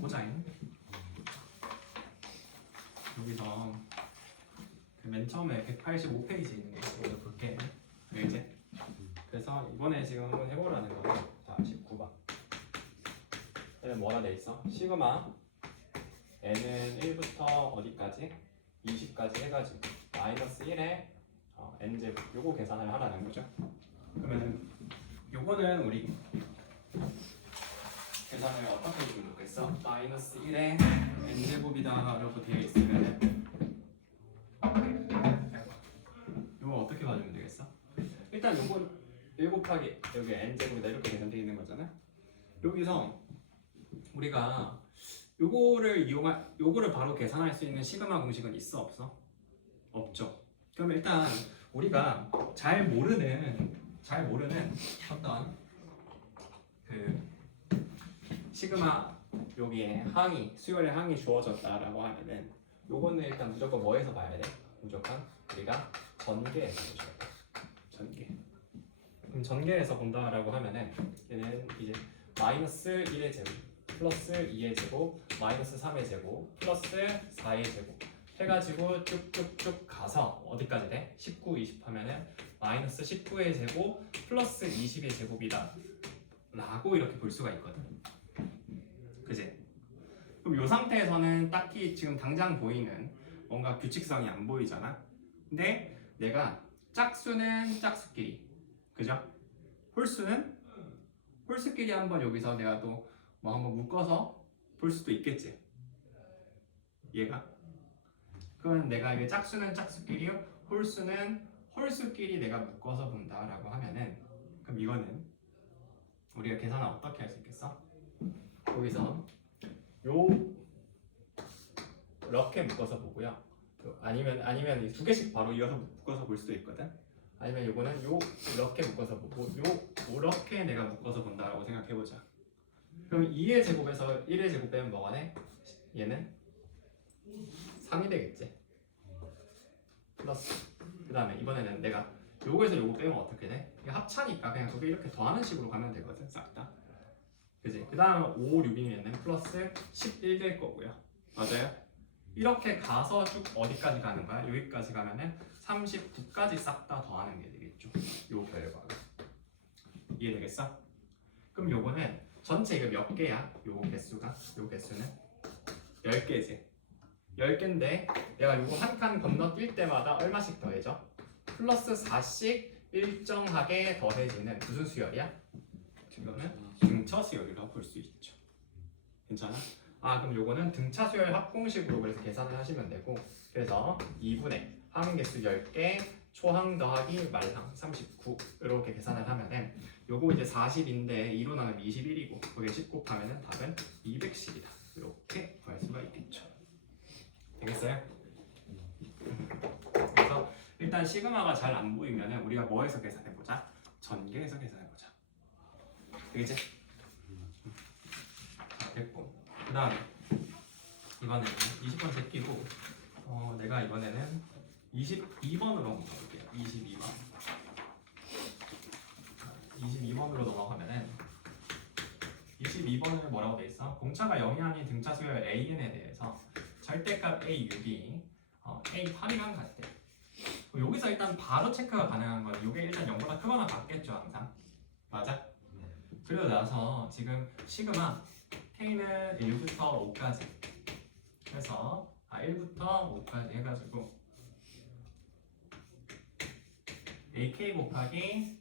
보자잉. 여기서 맨 처음에 185페이지 있는 거 먼저 볼게. 이제 그래서 이번에 지금 한번 해보라는 거는 자 19번. 얘는 뭐라 돼 있어? 시그마 n은 1부터 어디까지? 20까지 해가지고 마이너스 1에 n제곱 요거 계산을 하라는 거죠. 그러면은 요거는 우리 계산을 어떻게 해주면 좋겠어? 마이너스 1에 n제곱이다 라고 되어 있으면 요거 어떻게 봐주면 되겠어? 일단 요거 1 곱하기 여기 n제곱이다 이렇게 계산되어 있는 거잖아. 여기서 우리가 요거를 바로 계산할 수 있는 시그마 공식은 있어 없어? 없죠. 그럼 일단 우리가 잘 모르는 어떤 그 시그마 여기에 항이 수열의 항이 주어졌다라고 하면은 요거는 일단 무조건 뭐에서 봐야 돼? 무조건 우리가 전개에서 보셔야 돼. 전개. 그럼 전개에서 본다라고 하면은 얘는 이제 마이너스 1의 제곱 플러스 2의 제곱 마이너스 3의 제곱 플러스 4의 제곱 해가지고 쭉쭉쭉 가서 어디까지 돼? 19, 20 하면은 마이너스 19의 제곱 플러스 20의 제곱이다 라고 이렇게 볼 수가 있거든. 그지? 그럼 이 상태에서는 딱히 지금 당장 보이는 뭔가 규칙성이 안 보이잖아. 근데 내가 짝수는 짝수끼리, 그죠? 홀수는 홀수끼리 한번 여기서 내가 또 뭐 한번 묶어서 볼 수도 있겠지. 얘가. 그러면 내가 이게 짝수는 짝수끼리, 홀수는 홀수끼리 내가 묶어서 본다라고 하면은 그럼 이거는 우리가 계산을 어떻게 할 수 있겠어? 여기서 이렇게 묶어서 보고요. 아니면 두 개씩 바로 이어서 묶어서 볼 수도 있거든. 아니면 이거는 이렇게 묶어서 보고 이렇게 내가 묶어서 본다라고 생각해 보자. 그럼 2의 제곱에서 1의 제곱 빼면 뭐가 돼? 얘는 3이 되겠지. 플러스 그 다음에 이번에는 내가 요거에서 요거 빼면 어떻게 돼? 이게 합차니까 그냥 두 개 이렇게 더하는 식으로 가면 되거든. 싹 다. 그지? 그 다음 5, 6이면은 플러스 11 될 거고요. 맞아요? 이렇게 가서 쭉 어디까지 가는 거야? 여기까지 가면은 39까지 싹 다 더하는 게 되겠죠. 요 결과가. 이해되겠어? 그럼 요거는 전체 이거 몇 개야? 요 개수는 10개지. 10개인데 내가 요거 한 칸 건너뛸 때마다 얼마씩 더해져? 플러스 4씩 일정하게 더해지는 무슨 수열이야? 이거는 등차 수열이라고 볼 수 있죠. 괜찮아? 그럼 요거는 등차 수열 합공식으로 그래서 계산을 하시면 되고, 그래서 2분의 항개수 10개 초항 더하기 말항 39 이렇게 계산을 하면은 요거 이제 40인데 2로 나누면 21이고 거기에 10 곱하면은 답은 210이다 이렇게 구할 수가 있겠죠. 되겠어요? 그래서 일단 시그마가 잘 안 보이면은 우리가 뭐에서 계산해보자? 전개에서 계산해보자. 되겠지? 자, 됐고 그 다음에 이번에는 20번 제끼고 내가 이번에는 22번으로 한번 가볼게요. 22번으로 넘어가면은 22번은 뭐라고 돼 있어? 공차가 0이 아닌 등차 수열 AN에 대해서 절대값 A6이 A8이랑 같대. 여기서 일단 바로 체크가 가능한 건 이게 일단 0보다 크거나 같겠죠 항상. 맞아? 그리고 나서 지금 시그마 K는 1부터 5까지 해서 1부터 5까지 해가지고 AK 곱하기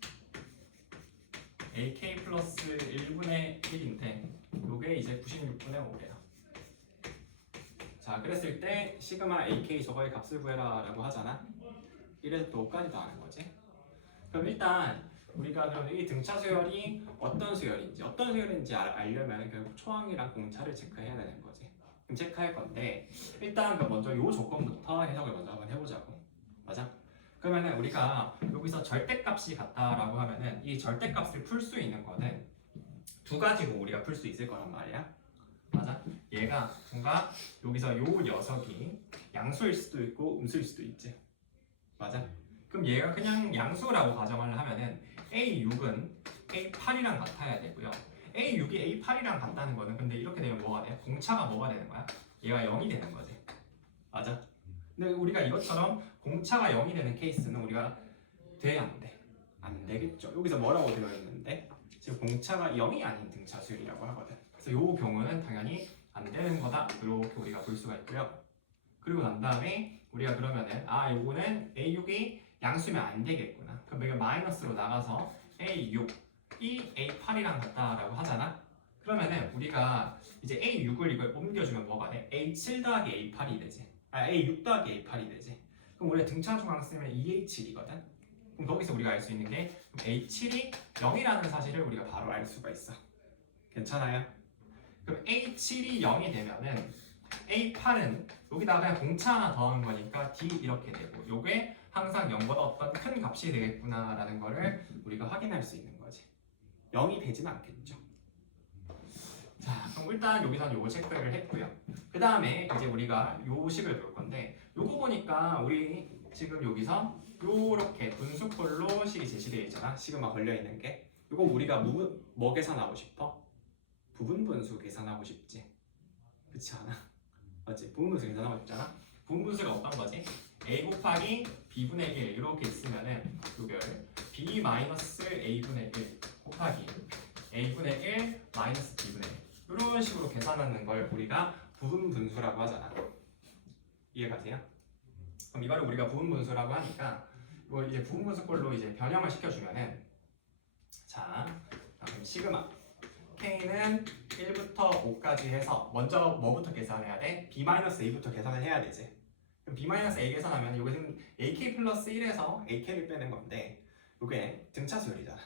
AK 플러스 1분의 1인데 요게 이제 96분의 5래요. 자, 그랬을 때 시그마 AK 저거의 값을 구해라 라고 하잖아. 1에서 또 5까지 더하는 거지. 그럼 일단 우리가 그럼 이 등차 수열이 어떤 수열인지 알려면 결국 초항이랑 공차를 체크해야 되는 거지. 그럼 체크할 건데 일단 먼저 요 조건부터 해석을 먼저 한번 해보자고. 맞아? 그러면은 우리가 여기서 절대값이 같다라고 하면은 이 절대값을 풀 수 있는 거는 두 가지로 우리가 풀 수 있을 거란 말이야. 맞아? 얘가 뭔가 여기서 요 녀석이 양수일 수도 있고 음수일 수도 있지. 맞아? 그럼 얘가 그냥 양수라고 가정을 하면은 A6은 A8이랑 같아야 되고요. A6이 A8이랑 같다는 거는 근데 이렇게 되면 뭐가 돼? 공차가 뭐가 되는 거야? 얘가 0이 되는 거지. 맞아? 근데 우리가 이것처럼 공차가 0이 되는 케이스는 우리가 돼? 안 돼? 안 되겠죠. 여기서 뭐라고 되어 있는데 지금 공차가 0이 아닌 등차 수열이라고 하거든. 그래서 이 경우는 당연히 안 되는 거다. 이렇게 우리가 볼 수가 있고요. 그리고 난 다음에 우리가 그러면은 요거는 A6이 양수면 안 되겠구나. 그럼 여기 마이너스로 나가서 A6이 A8이랑 같다라고 하잖아. 그러면은 우리가 이제 A6을 이걸 옮겨주면 뭐가 돼? A7 더하기 A8이 되지. A6 더하기 A8이 되지. 그럼 우리가 등차 중앙 쓰면 2A7이거든. 그럼 거기서 우리가 알 수 있는 게 A7이 0이라는 사실을 우리가 바로 알 수가 있어. 괜찮아요? 그럼 A7이 0이 되면은 A8은 여기다가 그냥 공차 하나 더한 거니까 D 이렇게 되고 요게 항상 0보다 어떤 큰 값이 되겠구나라는 거를 우리가 확인할 수 있는 거지. 0이 되진 않겠죠. 자, 그럼 일단 여기서는 요거 체크를 했고요. 그 다음에 이제 우리가 요 식을 볼 건데 요거 보니까 우리 지금 여기서 요렇게 분수꼴로 식이 제시되어 있잖아. 시그마 걸려 있는 게. 요거 우리가 뭐 계산하고 싶어? 부분 분수 계산하고 싶지. 그렇지 않아? 맞지? 부분 분수 계산하고 싶잖아. 부분 분수가 어떤 거지? a 곱하기 b분의 1 이렇게 있으면은 요걸 b 마이너스 a분의 1 곱하기 a분의 1 마이너스 b분의 1 이런 식으로 계산하는 걸 우리가 부분 분수라고 하잖아. 이해가세요? 그럼 이거를 우리가 부분 분수라고 하니까 이걸 이제 부분 분수꼴로 이제 변형을 시켜주면은 자, 그럼 시그마 K는 1부터 5까지 해서 먼저 뭐부터 계산해야 돼? B-A부터 계산을 해야 되지. 그럼 B-A 계산하면 여기는 AK 플러스 1에서 AK를 빼는 건데 이게 등차 수열이잖아.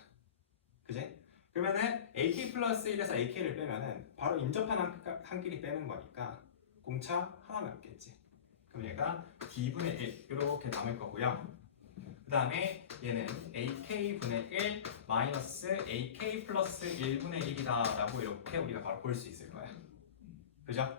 그지? 그러면은 AK 플러스 1에서 AK를 빼면은 바로 인접한 한 길이 빼는 거니까 공차 하나 남겠지. 그럼 얘가 D분의 1 이렇게 남을 거고요. 그 다음에 얘는 AK분의 1 마이너스 AK 플러스 1분의 1이다 라고 이렇게 우리가 바로 볼 수 있을 거야. 그죠?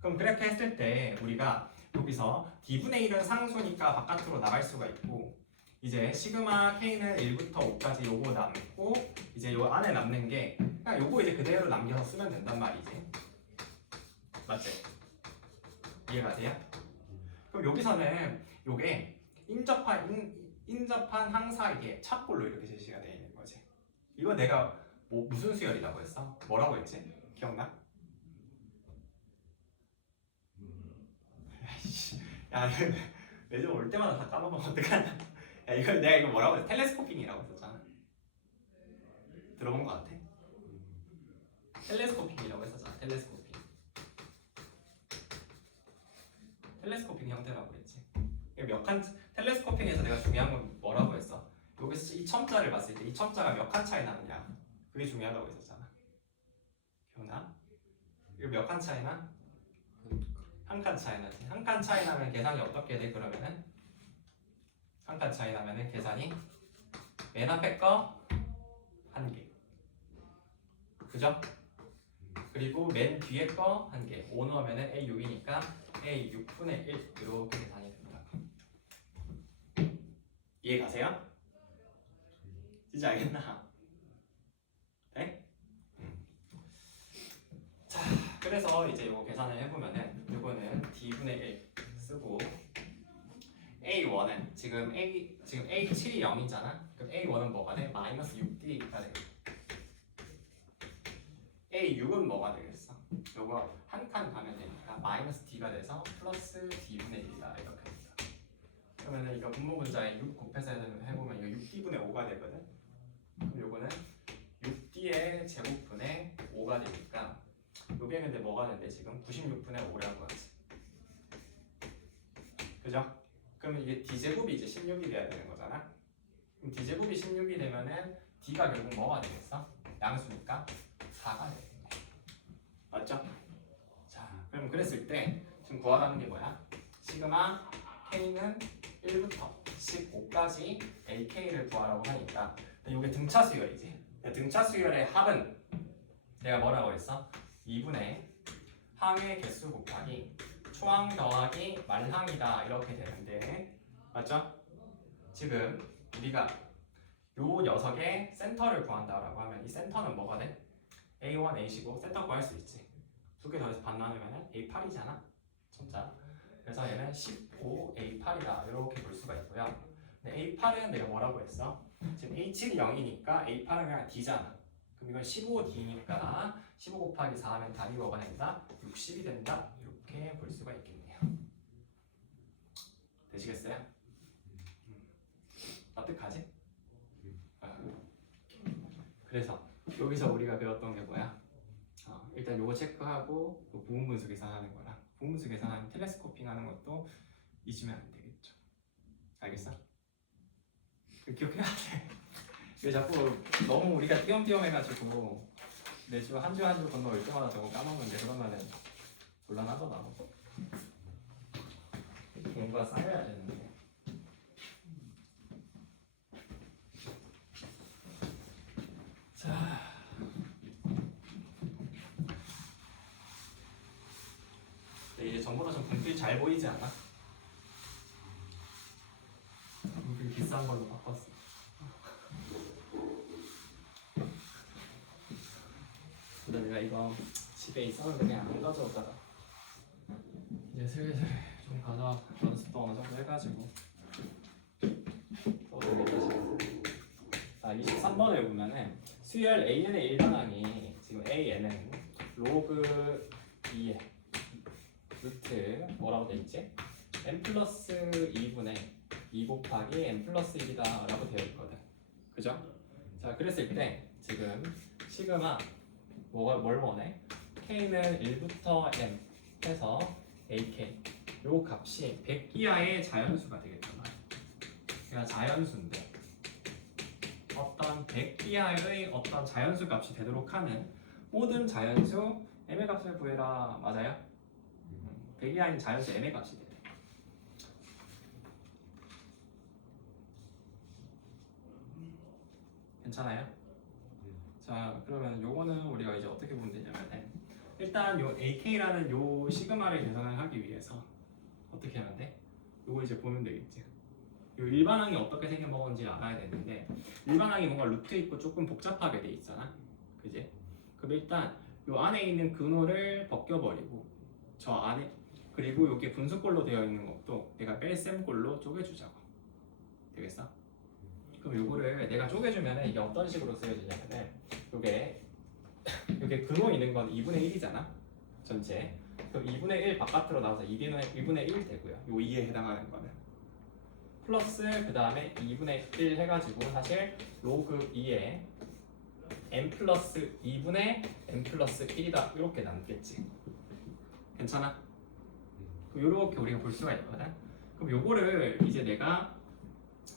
그럼 그렇게 했을 때 우리가 여기서 D분의 1은 상수니까 바깥으로 나갈 수가 있고 이제 시그마 K는 1부터 5까지 요거 남고 이제 요 안에 남는 게 그냥 요거 이제 그대로 남겨서 쓰면 된단 말이지. 맞지? 이해가세요? 그럼 여기서는 요게 인접한 항사에게 착골로 이렇게 제시가 되어 있는 거지. 이거 내가 무슨 수열이라고 했어? 뭐라고 했지? 기억나? 야, 매주 올 때마다 다 까먹으면 어떡하냐? 야, 내가 이거 뭐라고 했어? 텔레스코핑이라고 했었잖아. 들어본 거 같아? 텔레스코핑이라고 했었잖아. 텔레스코핑 형태라고 했지. 텔레스코핑에서 내가 중요한 건 뭐라고 했어? 여기서 이 첨자를 봤을 때 이 첨자가 몇 칸 차이 나느냐 그게 중요하다고 했었잖아. 기억나? 이거 몇 칸 차이 나? 한 칸 차이 나지. 한 칸 차이 나면 계산이 어떻게 돼? 그러면은 한 칸 차이 나면은 계산이 맨 앞에 거 한 개, 그죠? 그리고 맨 뒤에 거 한 개. 5 넣으면은 A6이니까 A6분의 1 이렇게 계산이 됩니다. 이해 가세요? 진짜 알겠나? 네? 자, 그래서 이제 이거 계산을 해보면은 이거는 D분의 1 쓰고 A1은 지금 A7이 0이잖아. 그럼 A1은 뭐가 돼? 마이너스 6D가 돼. A6은 뭐가 되겠어? 요거 한 칸 가면 되니까 마이너스 D가 돼서 플러스 D분의 1이다 이렇게 됩니다. 그러면은 이거 분모분자에 6 곱해서 해보면 이거 6D분의 5가 되거든. 그럼 요거는 6D의 제곱분의 5가 되니까 요게 근데 뭐가 된대? 지금 96분의 5라고 하지. 그죠? 그러면 이게 D제곱이 이제 16이 돼야 되는 거잖아. 그럼 D제곱이 16이 되면은 D가 결국 뭐가 되겠어? 양수니까 4가 되겠네. 맞죠? 자, 그럼 그랬을 때 지금 구하라는 게 뭐야? 시그마 K는 1부터 15까지 AK를 구하라고 하니까 이게 등차 수열이지. 등차 수열의 합은 내가 뭐라고 했어? 2분의 항의 개수 곱하기 초항 더하기 말항이다 이렇게 되는데 맞죠? 지금 우리가 요 녀석의 센터를 구한다라고 하면 이 센터는 뭐가 돼? A1, A15 세터 구할 수 있지. 두 개 더해서 반 나누면 A8이잖아. 진짜. 그래서 얘는 15A8이다 이렇게 볼 수가 있고요. 근데 A8은 내가 뭐라고 했어? 지금 A7이 0이니까 A8은 그냥 D잖아. 그럼 이건 15D니까 15 곱하기 4 하면 답이 뭐가 된다? 60이 된다. 이렇게 볼 수가 있겠네요. 되시겠어요? 어떡하지? 그래서 여기서 우리가 배웠던 게 뭐야? 일단 요거 체크하고 부분분수 계산하는 거랑 부분분수 계산하는 텔레스코핑 하는 것도 잊으면 안 되겠죠. 알겠어? 기억해야 돼. 왜 자꾸 너무 우리가 띄엄띄엄 해가지고 매주 한 주 한 주 건너올 때마다 저거 까먹는데 그러면은 곤란하더라. 공부가 쌓여야 되는데. 자, 이제 전보다 좀 분필 잘 보이지 않아? 분필 비싼 걸로 바꿨어. 근데 내가 이거 집에 있었는데 그냥 안 가져오다가 이제 슬슬 좀 가져와 연습도 어느 정도 해가지고 또 되겠다. 23번에 보면은 수열 AN의 1반항이 지금 AN은 로그 2의 루트 뭐라고 돼 있지? n 플러스 2분의 2 곱하기 n 플러스 1이다 라고 되어 있거든. 그죠? 자, 그랬을 때 지금 시그마 뭘 원해? k는 1부터 m 해서 ak 요 값이 100 이하의 자연수가 되겠단 말이야. 그러니까 자연수인데 어떤 100 이하의 어떤 자연수 값이 되도록 하는 모든 자연수 m의 값을 구해라. 맞아요? 100 이하인 자연수 m의 값이 돼. 괜찮아요? 자, 그러면 요거는 우리가 이제 어떻게 보면 되냐면 일단 요 ak라는 요 시그마를 계산을 하기 위해서 어떻게 하면 돼? 요거 이제 보면 되겠지. 요 일반항이 어떻게 생겨먹은지 알아야 되는데 일반항이 뭔가 루트 있고 조금 복잡하게 돼 있잖아. 그지? 그럼 일단 요 안에 있는 근호를 벗겨버리고 저 안에 그리고 여기 분수꼴로 되어 있는 것도 내가 뺄셈꼴로 쪼개주자고. 되겠어? 그럼 요거를 내가 쪼개주면 이게 어떤 식으로 쓰여지냐면은 요게 근호 있는 건 2분의 1이잖아. 전체. 그럼 2분의 1 바깥으로 나와서 2분의 1 되고요. 요 2에 해당하는 거는. 플러스 그 다음에 2분의 1 해가지고 사실 로그 2에 n 플러스 2분의 n 플러스 1이다. 이렇게 남겠지. 괜찮아? 요렇게 우리가 볼 수가 있거든. 그럼 요거를 이제 내가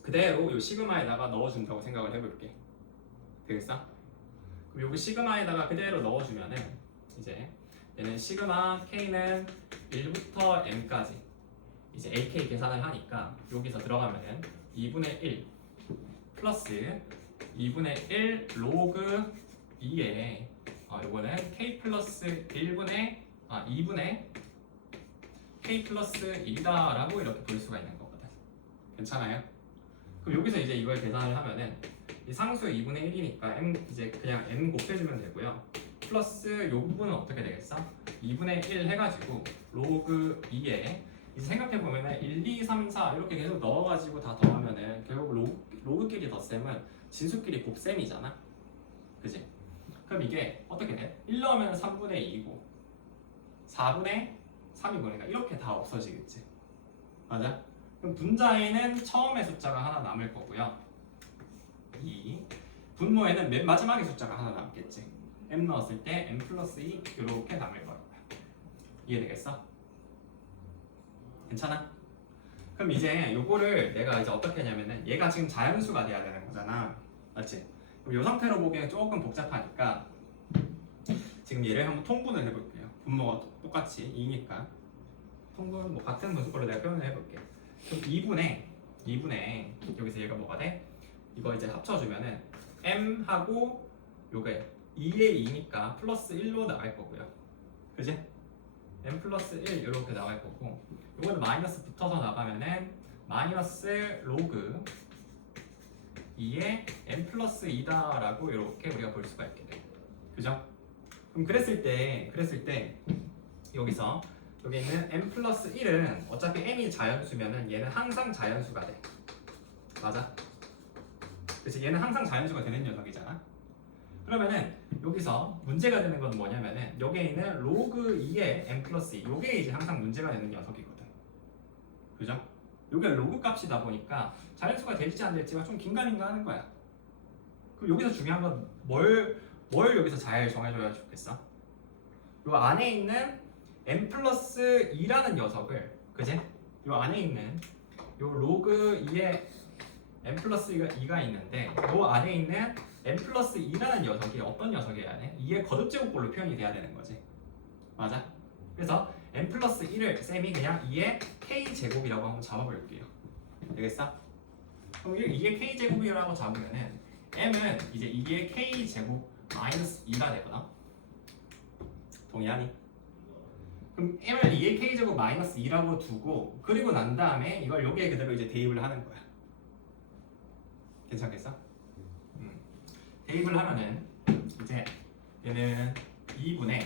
그대로 요 시그마에다가 넣어준다고 생각을 해볼게. 되겠어? 그럼 여기 시그마에다가 그대로 넣어주면은 이제 얘는 시그마 k는 1부터 m까지 이제 ak 계산을 하니까 여기서 들어가면은 2분의 1 플러스 2분의 1 로그 2에 요거는 k 플러스 2분의 k 플러스 1이다 라고 이렇게 볼 수가 있는 거거든. 괜찮아요? 그럼 여기서 이제 이걸 계산을 하면은 이 상수 2분의 1이니까 m 이제 그냥 n 곱해주면 되고요. 플러스 요 부분은 어떻게 되겠어? 2분의 1 해가지고 로그 2에 이제 생각해보면은 1, 2, 3, 4 이렇게 계속 넣어가지고 다 더하면은 결국 로그끼리 덧셈은 진수끼리 곱셈이잖아. 그지? 그럼 이게 어떻게 돼? 1 넣으면 3분의 2이고 4분의 3이고 그러니까 이렇게 다 없어지겠지. 맞아? 그럼 분자에는 처음에 숫자가 하나 남을 거고요. 2 분모에는 맨 마지막에 숫자가 하나 남겠지. m 넣었을 때 m 플러스 2 이렇게 남을 거야. 이해되겠어? 괜찮아? 그럼 이제 요거를 내가 이제 어떻게 하냐면은 얘가 지금 자연수가 돼야 되는 거잖아. 맞지? 그럼 이 상태로 보기엔 조금 복잡하니까 지금 얘를 한번 통분을 해볼게요. 분모가 똑같이 2니까 통분 뭐 같은 분수꼴로 내가 표현을 해볼게. 그럼 2분의 여기서 얘가 뭐가 돼? 이거 이제 합쳐주면은 m하고 요게 2의 2니까 플러스 1로 나갈 거고요. 그지? m 플러스 1 이렇게 나갈 거고 요거는 마이너스 붙어서 나가면은 마이너스 로그 2의 m 플러스 2다 라고 이렇게 우리가 볼 수가 있게 돼. 그죠? 그럼 그랬을 때 여기서 여기 있는 m 플러스 1은 어차피 m이 자연수면은 얘는 항상 자연수가 돼. 맞아? 그치? 얘는 항상 자연수가 되는 녀석이잖아. 그러면은 여기서 문제가 되는 건 뭐냐면은 여기에 있는 로그 2의 m 플러스 2 요게 이제 항상 문제가 되는 녀석이거든. 그죠? 요게 로그 값이다 보니까 자연수가 될지 안 될지가 좀 긴가민가 하는 거야. 그럼 여기서 중요한 건 뭘 여기서 잘 정해줘야 좋겠어? 요 안에 있는 m 플러스 2라는 녀석을, 그제? 요 안에 있는 요 로그 2의 m 플러스 2가 있는데 요 안에 있는 m 플러스 2라는 녀석이 어떤 녀석이어야 돼? 2의 거듭제곱꼴로 표현이 돼야 되는 거지. 맞아? 그래서 m 플러스 1을 쌤이 그냥 2의 k제곱이라고 한번 잡아볼게요. 되겠어? 그럼 2의 k제곱이라고 잡으면은 m은 이제 2의 k제곱 마이너스 2가 되거든. 동의하니? 그럼 m을 2의 k제곱 마이너스 2라고 두고 그리고 난 다음에 이걸 여기에 그대로 이제 대입을 하는 거야. 괜찮겠어? 대입을 하면은 이제 얘는 2분의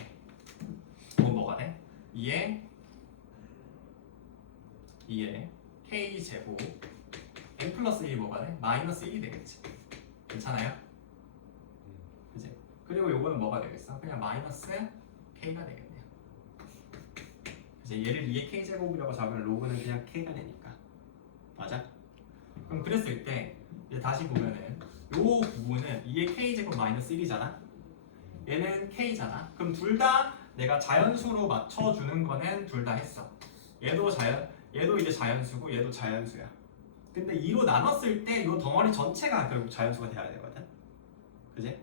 뭐가 돼? 2의 k제곱 m 플러스 1이 뭐가 돼? 마이너스 1이 되겠지. 괜찮아요? 그치? 그리고 요거는 뭐가 되겠어? 그냥 마이너스 k가 되겠네요. 그치? 얘를 2의 k제곱이라고 잡으면 로그는 그냥 k가 되니까. 맞아? 그럼 그랬을 때 이제 다시 보면은 요 부분은 2의 k제곱 마이너스 1이잖아. 얘는 k잖아. 그럼 둘 다 내가 자연수로 맞춰주는 거는 둘 다 했어. 얘도 이제 자연수고 얘도 자연수야. 근데 2로 나눴을 때 요 덩어리 전체가 결국 자연수가 돼야 되거든. 그지?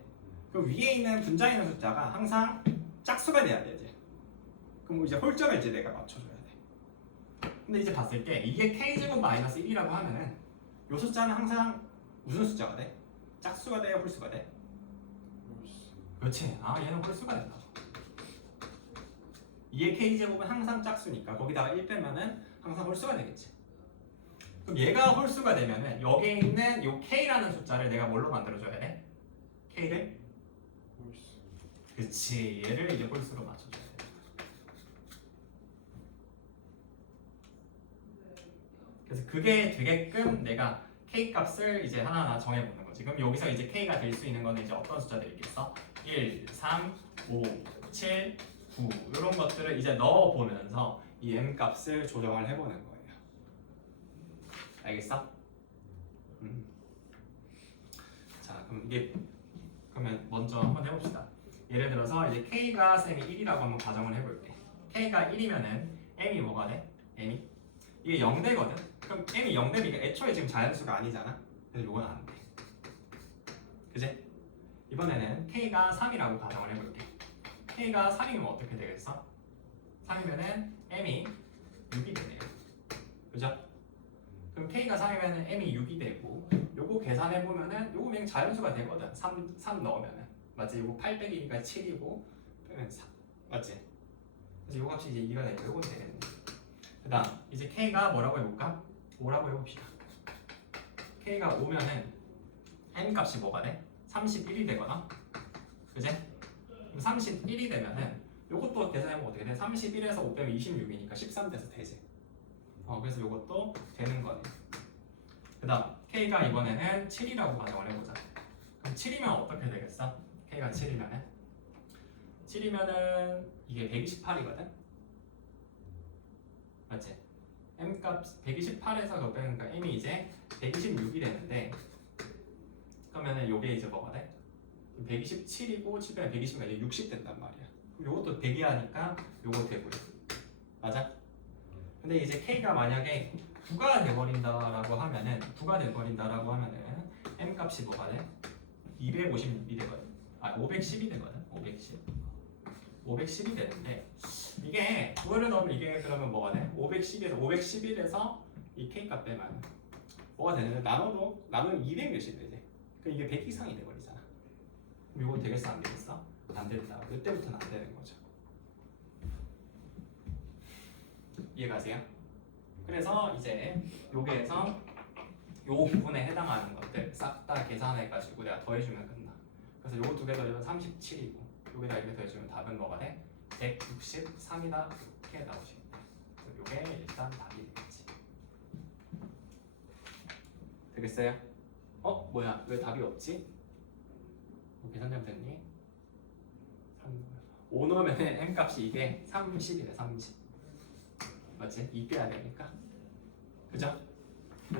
그럼 위에 있는 분자에 있는 숫자가 항상 짝수가 돼야 되지. 그럼 이제 홀점을 이제 내가 맞춰줘야 돼. 근데 이제 봤을 때 이게 k제곱 마이너스 1이라고 하면은 요 숫자는 항상 무슨 숫자가 돼? 짝수가 돼요? 홀수가 돼? 그렇지. 아 얘는 홀수가 된다. 2의 k제곱은 항상 짝수니까 거기다가 1 빼면은 항상 홀수가 되겠지. 그럼 얘가 홀수가 되면은 여기에 있는 요 k라는 숫자를 내가 뭘로 만들어줘야 돼? k를? 홀수. 그치. 얘를 이제 홀수로 맞춰줘야 돼. 그래서 그게 되게끔 내가 k 값을 이제 하나하나 정해보는 거지. 그럼 여기서 이제 k가 될 수 있는 거는 이제 어떤 숫자들이 있겠어? 1, 3, 5, 7, 9 이런 것들을 이제 넣어보면서 이 m 값을 조정을 해보는 거예요. 알겠어? 자, 그러면 먼저 한번 해봅시다. 예를 들어서 이제 k가 쌤이 1이라고 한번 가정을 해볼게. k가 1이면은 m이 뭐가 돼? m이 이게 0 되거든. 그럼 m이 0 되면 이게 애초에 지금 자연수가 아니잖아. 그래서 이건 안 돼. 그지? 이번에는 k가 3이라고 가정을 해볼게. k가 3이면 어떻게 되겠어? 3이면은 m이 6이 되네요. 그죠? 그럼 k가 3이면은 m이 6이 되고 요거 계산해보면은 요거 그냥 자연수가 되거든. 3 넣으면은 맞지? 요거 8 빼기니까 7이고 빼면 4 맞지? 그래서 요 값이 이제 2가 되니까 요건 되겠네. 그 다음 이제 k가 뭐라고 해볼까? 5라고 해봅시다. k가 5면은 n 값이 뭐가 돼? 31이 되거나 그지? 31이 되면은 요것도 계산해보면 어떻게 돼? 31에서 5 빼면 26이니까 13 돼서 되지. 그래서 요것도 되는 거네. 그 다음 k가 이번에는 7이라고 가정을 해보자. 그럼 7이면 어떻게 되겠어? k가 7이면은 이게 128이거든? 맞지? m 값 128에서 그거 빼니까 m이 이제 126이 되는데 그러면은 요게 이제 뭐가 돼? 127이고 7 빼면 120이니까 이제 60 된단 말이야. 그럼 요것도 100이 하니까 요거 되고요. 맞아? 근데 이제 k가 만약에 9가 돼버린다라고 하면은 m 값이 뭐가 돼? 256이 되거든. 510이 되거든. 510이 되는데 이게 9를 넣으면 이게 그러면 뭐가 돼? 511에서 이 k 값 빼면 뭐가 되냐면 나누면 200 몇이 되지. 그럼 이게 100 이상이 돼버리잖아. 그럼 이거 되겠어 안 되겠어? 안 된다. 이때부터는 안 되는 거죠. 이해가세요? 그래서 이제 여기에서 요 부분에 해당하는 것들 싹 다 계산해가지고 내가 더해주면 끝나. 그래서 요거 두 개 더하면 37이고 여기다 이렇게 더해주면 답은 뭐가 돼? 163이다 이렇게 나오시겠네. 이게 일단 답이 되겠지. 되겠어요? 뭐야? 왜 답이 없지? 계산 잘못했니? 5 넣으면 m 값이 이게 30이네. 30 맞지? 2 빼야 되니까 그죠?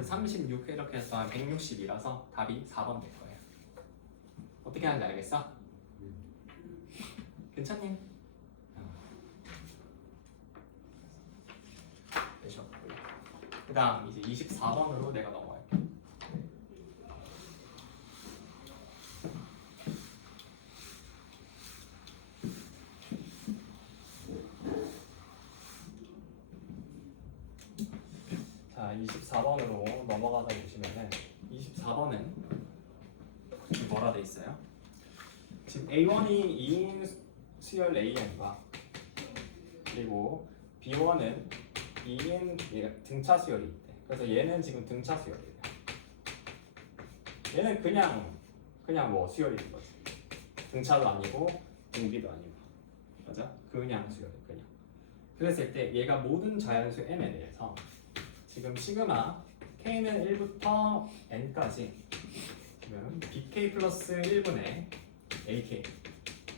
36 이렇게 해서 160이라서 답이 4번 될 거예요. 어떻게 하는지 알겠어? 괜찮니? 되셨고요. 그 다음 이제 24번으로 내가 넘어갈게. 자, 24번으로 넘어가서 보시면은 24번은 뭐라 돼 있어요? 지금 A1이 2인 수열 AN과 그리고 B1은 2인 등차 수열이 있대. 그래서 얘는 지금 등차 수열이에요. 얘는 그냥 뭐 수열인 거지. 등차도 아니고 등비도 아니고, 맞아? 그냥 수열이 그냥. 그랬을 때 얘가 모든 자연수 m에 대해서 지금 시그마 k는 1부터 n까지 지금 bk 플러스 1분의 ak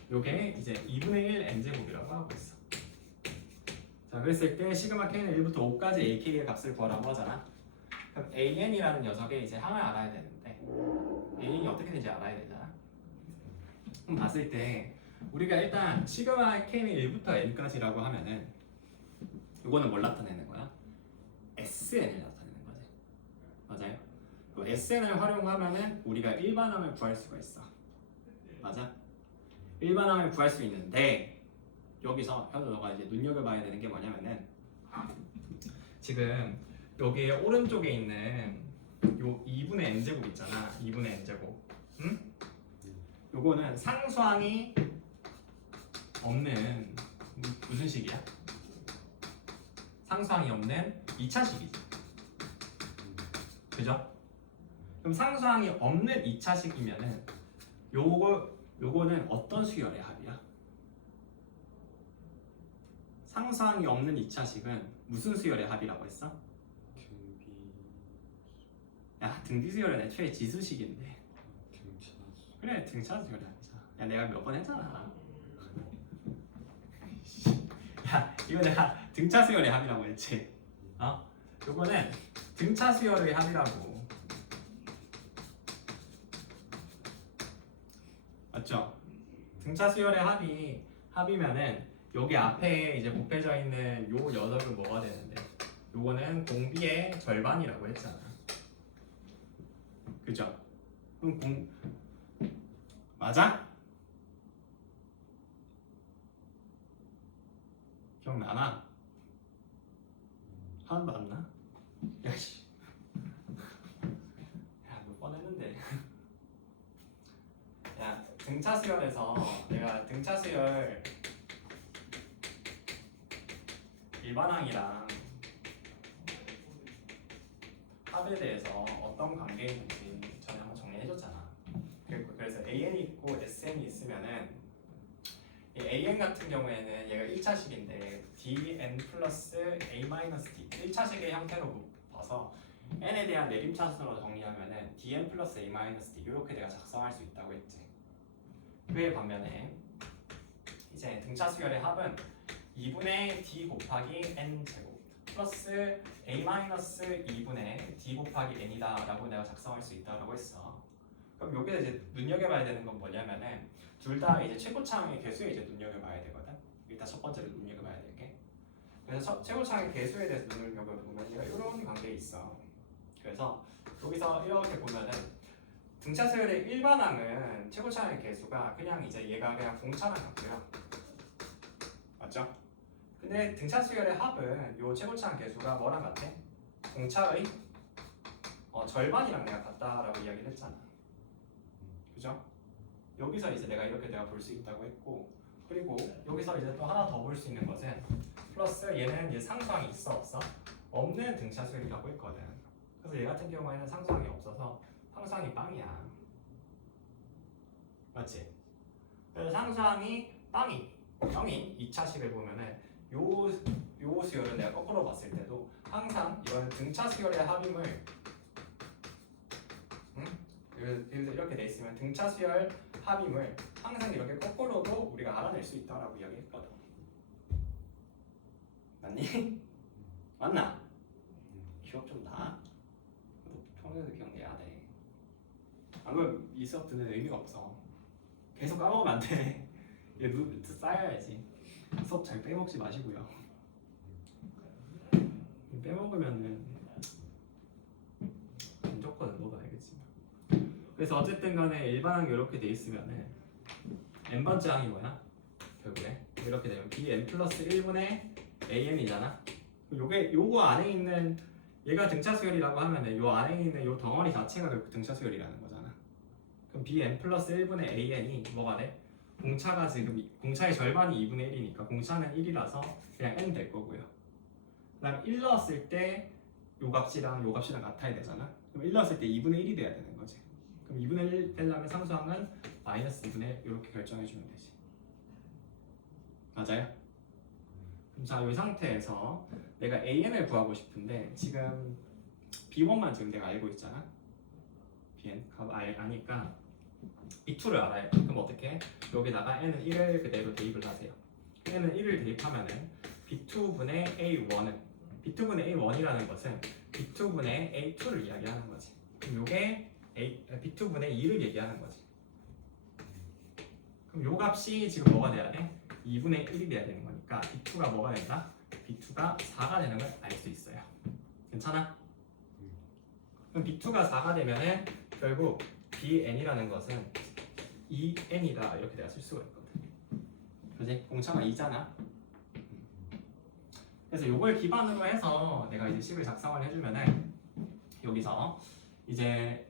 요게 이제 2분의 1 n제곱이라고 하고 있어. 자, 그랬을 때 시그마 k는 1부터 5까지 ak의 값을 구하라고 하잖아. 그럼 an이라는 녀석의 이제 항을 알아야 되는데 an이 어떻게 되는지 알아야 되잖아. 그럼 봤을 때 우리가 일단 시그마 k는 1부터 n까지라고 하면은 이거는 뭘 나타내는 거야? SN을 나타내는 거지. 맞아요? 그 SN을 활용하면은 우리가 일반항을 구할 수가 있어. 맞아? 일반항을 구할 수 있는데 여기서 현우가 이제 눈여겨봐야 되는 게 뭐냐면은 지금 여기 오른쪽에 있는 요 2분의 n제곱 있잖아. 2분의 n제곱. 응? 요거는 상수항이 없는 무슨 식이야? 상수항이 없는 2차식이지. 그죠? 그럼 상수항이 없는 2차식이면은 요거는 어떤 수열의 합이야? 상수항이 없는 2차식은 무슨 수열의 합이라고 했어? 야, 등비 수열은 애초에 지수식인데. 그래, 등차 수열의 합이잖아. 야, 내가 몇 번 했잖아. 야, 이거 내가 등차 수열의 합이라고 했지. 요거는 등차 수열의 합이라고. 맞죠? 등차 수열의 합이면은 여기 앞에 이제 곱해져 있는 요 녀석은 뭐가 되는데? 요거는 공비의 절반이라고 했잖아. 그죠? 그럼 맞아? 기억나나? 하나도 안 나? 야씨. 야, 몇 번 했는데. 야, 등차 수열에서 내가 등차 수열 일반항이랑 합에 대해서 어떤 관계에 있는지 전에 한번 정리해줬잖아. 그래서 AN이 있고 SN이 있으면은 이 AN 같은 경우에는 얘가 1차식인데 DN 플러스 A-D 1차식의 형태로 봐서 N에 대한 내림차순으로 정리하면은 DN 플러스 A-D 이렇게 내가 작성할 수 있다고 했지. 그에 반면에 이제 등차 수열의 합은 2분의 D 곱하기 N 제곱 플러스 A-2분의 D 곱하기 N이다 라고 내가 작성할 수 있다고 했어. 그럼 여기서 이제 눈여겨봐야 되는 건 뭐냐면은 둘 다 이제 최고차항의 개수에 이제 눈여겨봐야 되거든. 일단 첫 번째로 눈여겨봐야 될 게. 그래서 최고차항의 개수에 대해서 눈여겨보면 얘가 이런 관계에 있어. 그래서 여기서 이렇게 보면은 등차 수열의 일반항은 최고차항의 개수가 그냥 이제 얘가 그냥 공차랑 같고요. 맞죠? 근데 등차 수열의 합은 요 최고차항 개수가 뭐랑 같아? 공차의 절반이랑 내가 같다라고 이야기를 했잖아. 그죠? 여기서 이제 내가 이렇게 내가 볼 수 있다고 했고, 그리고 여기서 이제 또 하나 더 볼 수 있는 것은 플러스 얘는 이제 상수항이 있어 없어? 없는 등차 수열이라고 했거든. 그래서 얘 같은 경우에는 상수항이 없어서 상수항이 빵이야. 맞지? 그래서 상수항이 0인 2차식을 보면은 요 수열은 내가 거꾸로 봤을 때도 항상 이런 등차 수열의 합임을 이렇게 돼 있으면 등차 수열 합임을 항상 이렇게 거꾸로도 우리가 알아낼 수 있다라고 이야기했거든. 맞니? 맞나? 기억 좀 나. 평소에도 기억내야 돼. 안 그러면 이 수업 듣는 의미가 없어. 계속 까먹으면 안 돼. 얘 쌓여야지. 수업 잘 빼먹지 마시고요. 빼먹으면은 안 좋거든. 너도 알겠지만. 그래서 어쨌든 간에 일반항이 이렇게 돼 있으면은 n번째 항이 뭐야? 결국에 이렇게 되면 bn 플러스 1분의 an이잖아. 요거 안에 있는 얘가 등차 수열이라고 하면은 요 안에 있는 요 덩어리 자체가 결국 등차 수열이라는 거잖아. 그럼 bn 플러스 1분의 an이 뭐가 돼? 공차가 지금 공차의 절반이 2분의 1이니까 공차는 1이라서 그냥 n 될 거고요. 그다음 1 넣었을 때 요 값이랑 요 값이랑 같아야 되잖아. 그럼 1 넣었을 때 2분의 1이 돼야 되는 거지. 그럼 2분의 1 되려면 상수항은 마이너스 2분의 1 이렇게 결정해 주면 되지. 맞아요? 그럼 자, 이 상태에서 내가 an을 구하고 싶은데 지금 b1만 지금 내가 알고 있잖아. bn 값 아니까 b2를 알아요. 그럼 어떻게? 여기다가 n은 1을 그대로 대입을 하세요. n은 1을 대입하면은 b2분의 a1은 b2분의 a1이라는 것은 b2분의 a2를 이야기하는 거지. 그럼 요게 b2분의 2를 얘기하는 거지. 그럼 요 값이 지금 뭐가 돼야 돼? 2분의 1이 돼야 되는 거니까 b2가 뭐가 된다? b2가 4가 되는 걸 알 수 있어요. 괜찮아? 그럼 b2가 4가 되면은 결국 bn이라는 것은 2n이다 이렇게 내가 쓸 수가 있거든. 그지? 공차가 2잖아. 그래서 요걸 기반으로 해서 내가 이제 식을 작성을 해주면은 여기서 이제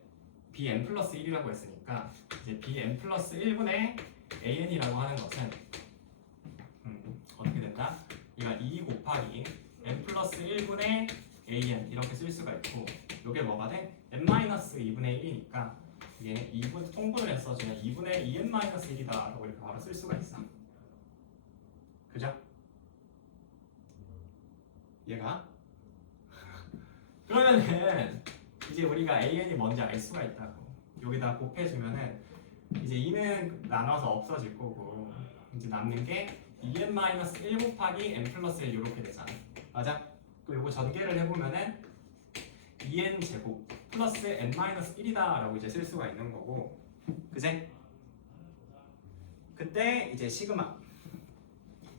bn 플러스 1이라고 했으니까 이제 bn 플러스 1분의 an이라고 하는 것은 어떻게 된다? 이가 2 곱하기 n 플러스 1분의 an 이렇게 쓸 수가 있고 요게 뭐가 돼? n 마이너스 2분의 1이니까 이게 2분 통분을 해서 그냥 2분의 2n 마이너스 1이다 라고 이렇게 바로 쓸 수가 있어. 그죠? 얘가 그러면은 이제 우리가 an이 뭔지 알 수가 있다고. 여기다 곱해주면은 이제 2는 나눠서 없어질 거고 이제 남는 게 2n-1 곱하기 n 플러스 1 이렇게 되잖아. 맞아? 그럼 이거 전개를 해보면은 2n 제곱 플러스 n-1이다 라고 이제 쓸 수가 있는 거고, 그제? 그때 이제 시그마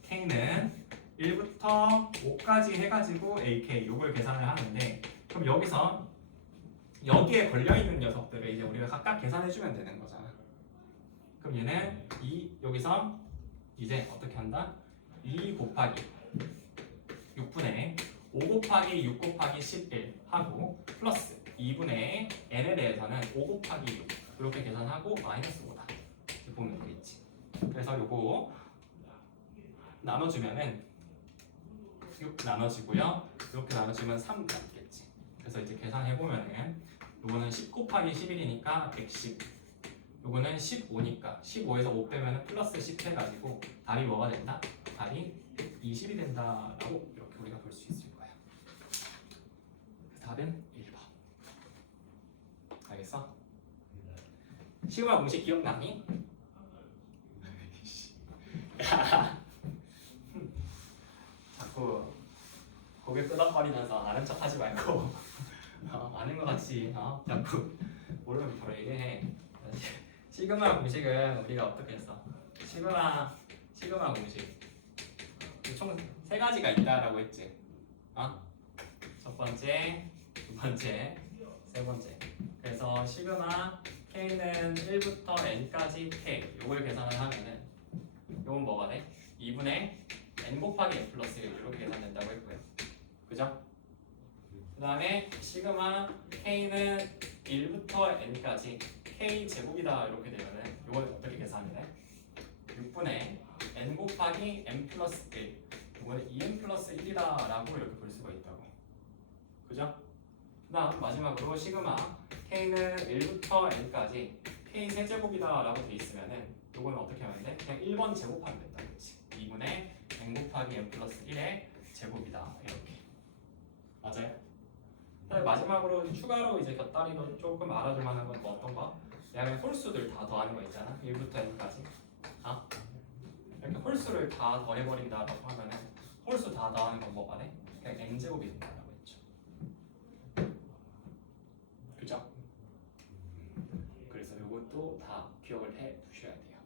k는 1부터 5까지 해가지고 ak 요걸 계산을 하는데, 그럼 여기서 여기에 걸려있는 녀석들을 이제 우리가 각각 계산해주면 되는 거잖아. 그럼 얘는 여기서 이제 어떻게 한다? 2 곱하기 6분의 5 곱하기 6 곱하기 11 하고 플러스 2분의 n에 대해서는 5 곱하기 6 이렇게 계산하고 마이너스 5다 이렇게 보면 되겠지. 그래서 요거 나눠주면은 6 나눠지고요. 이렇게 나눠주면 3 남겠지. 그래서 이제 계산해보면은 요거는 10 곱하기 11이니까 110, 요거는 15니까 15에서 5 빼면 플러스 10 해가지고 답이 뭐가 된다? 답이 120이 된다라고 이렇게 우리가 볼 수 있을 거야. 답은 1번. 알겠어? 시그마 공식 기억나니? 자꾸 고개 끄덕거리면서 아는 척 하지 말고 아는 것 같이 자꾸 모르면 바로 얘기해. 시그마 공식은 우리가 어떻게 했어? 시그마 공식 총 3가지가 있다라고 했지. 첫 번째, 두 번째, 세 번째. 그래서 시그마 k는 1부터 n까지 k 요걸 계산을 하면은 요건 뭐가 돼? 2분의 n 곱하기 n 플러스 1 이렇게 계산된다고 했고요. 그죠? 그 다음에 시그마 k는 1부터 n까지 k 제곱이다 이렇게 되면은 요건 어떻게 계산해? 6분의 n 곱하기 n 플러스 1 요거는 2n 플러스 1이다 라고 이렇게 볼 수가 있다고. 그죠? 그 다음 마지막으로 시그마 k는 1부터 n까지 k 세제곱이다 라고 돼 있으면은 요거는 어떻게 하면 돼? 그냥 1번 제곱하면 된다. 그렇지? 2분의 n 곱하기 n 플러스 1의 제곱이다. 이렇게. 맞아요? 그다음에 마지막으로 추가로 이제 곁다리로 조금 알아줄 만한 건 뭐 어떤 거? 그냥 홀수들 다 더하는 거 있잖아. 1부터 n까지. 아? 이렇게 홀수를 다 더해버린다라고 하면은 홀수 다 더하는 건 뭐가 돼? 그냥 n제곱이 된다라고 했죠. 그죠? 그래서 이것도 다 기억을 해 두셔야 돼요.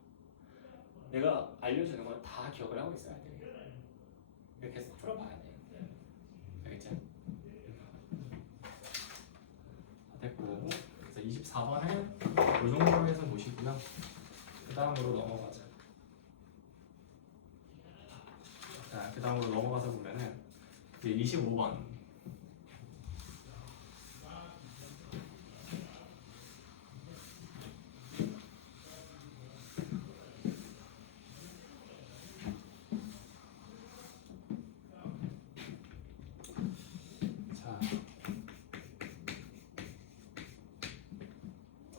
내가 알려주는 건 다 기억을 하고 있어야 돼요. 이렇게 해서 풀어봐야 돼요. 알겠지? 다 됐고, 그래서 24번은 이 정도로 해서 보시고요. 그 다음으로 넘어가자. 자, 그 다음으로 넘어가서 보면은 이제 25번.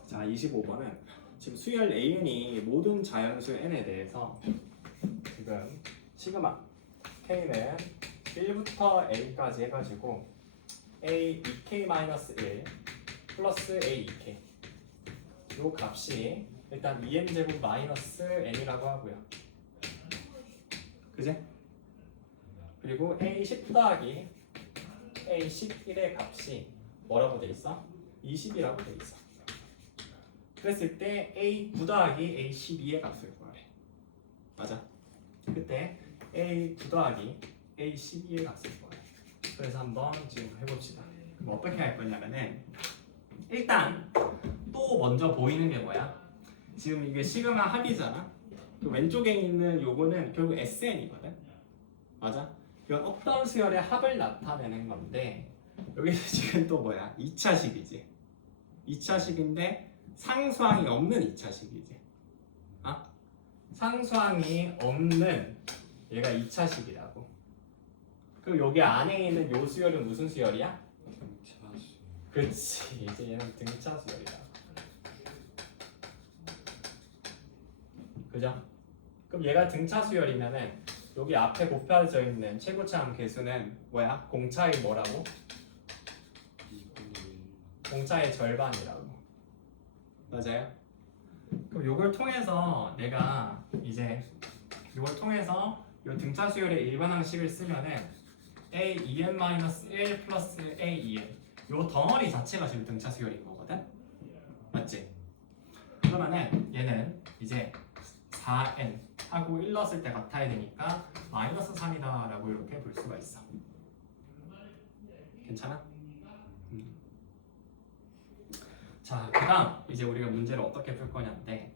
자, 25번은 지금 수열 AN이 모든 자연수 N에 대해서 지금 시그마 K는 1부터 A까지 해가지고 A 2K-1 플러스 A 2K 요 값이 일단 2n제곱 마이너스 n이라고 하고요. 그제? 그리고 A 10 더하기 A 11의 값이 뭐라고 돼 있어? 20이라고 돼 있어. 그랬을 때 A 9 더하기 A 12의 값을 구하래. 맞아? 그때 A 9 더하기 A 12의 값을 구하래. 그래서 한번 지금 해봅시다. 그럼 어떻게 할 거냐면은 일단 또 먼저 보이는 게 뭐야? 지금 이게 시그마 합이잖아. 그 왼쪽에 있는 요거는 결국 SN이거든. 맞아? 이건 어떤 수열의 합을 나타내는 건데 여기서 지금 또 뭐야? 2차식이지. 2차식인데 상수항이 없는 2차식이지. 아? 상수항이 없는 얘가 2차식이라고. 그럼 여기 안에 있는 요 수열은 무슨 수열이야? 등차수. 그렇지. 이제 얘는 등차 수열이다. 그죠? 그럼 얘가 등차 수열이면은 여기 앞에 곱해져 있는 최고차함 개수는 뭐야? 공차의 뭐라고? 2분의 1. 공차의 절반이라고. 맞아요? 그럼 요걸 통해서 내가 이제 요걸 통해서 요 등차 수열의 일반항식을 쓰면은 A 2n-1 플러스 A 2n 요 덩어리 자체가 지금 등차 수열인 거거든? 맞지? 그러면은 얘는 이제 4n 하고 1 넣었을 때 같아야 되니까 마이너스 3이다 라고 이렇게 볼 수가 있어. 괜찮아? 자, 그 다음 이제 우리가 문제를 어떻게 풀 거냐인데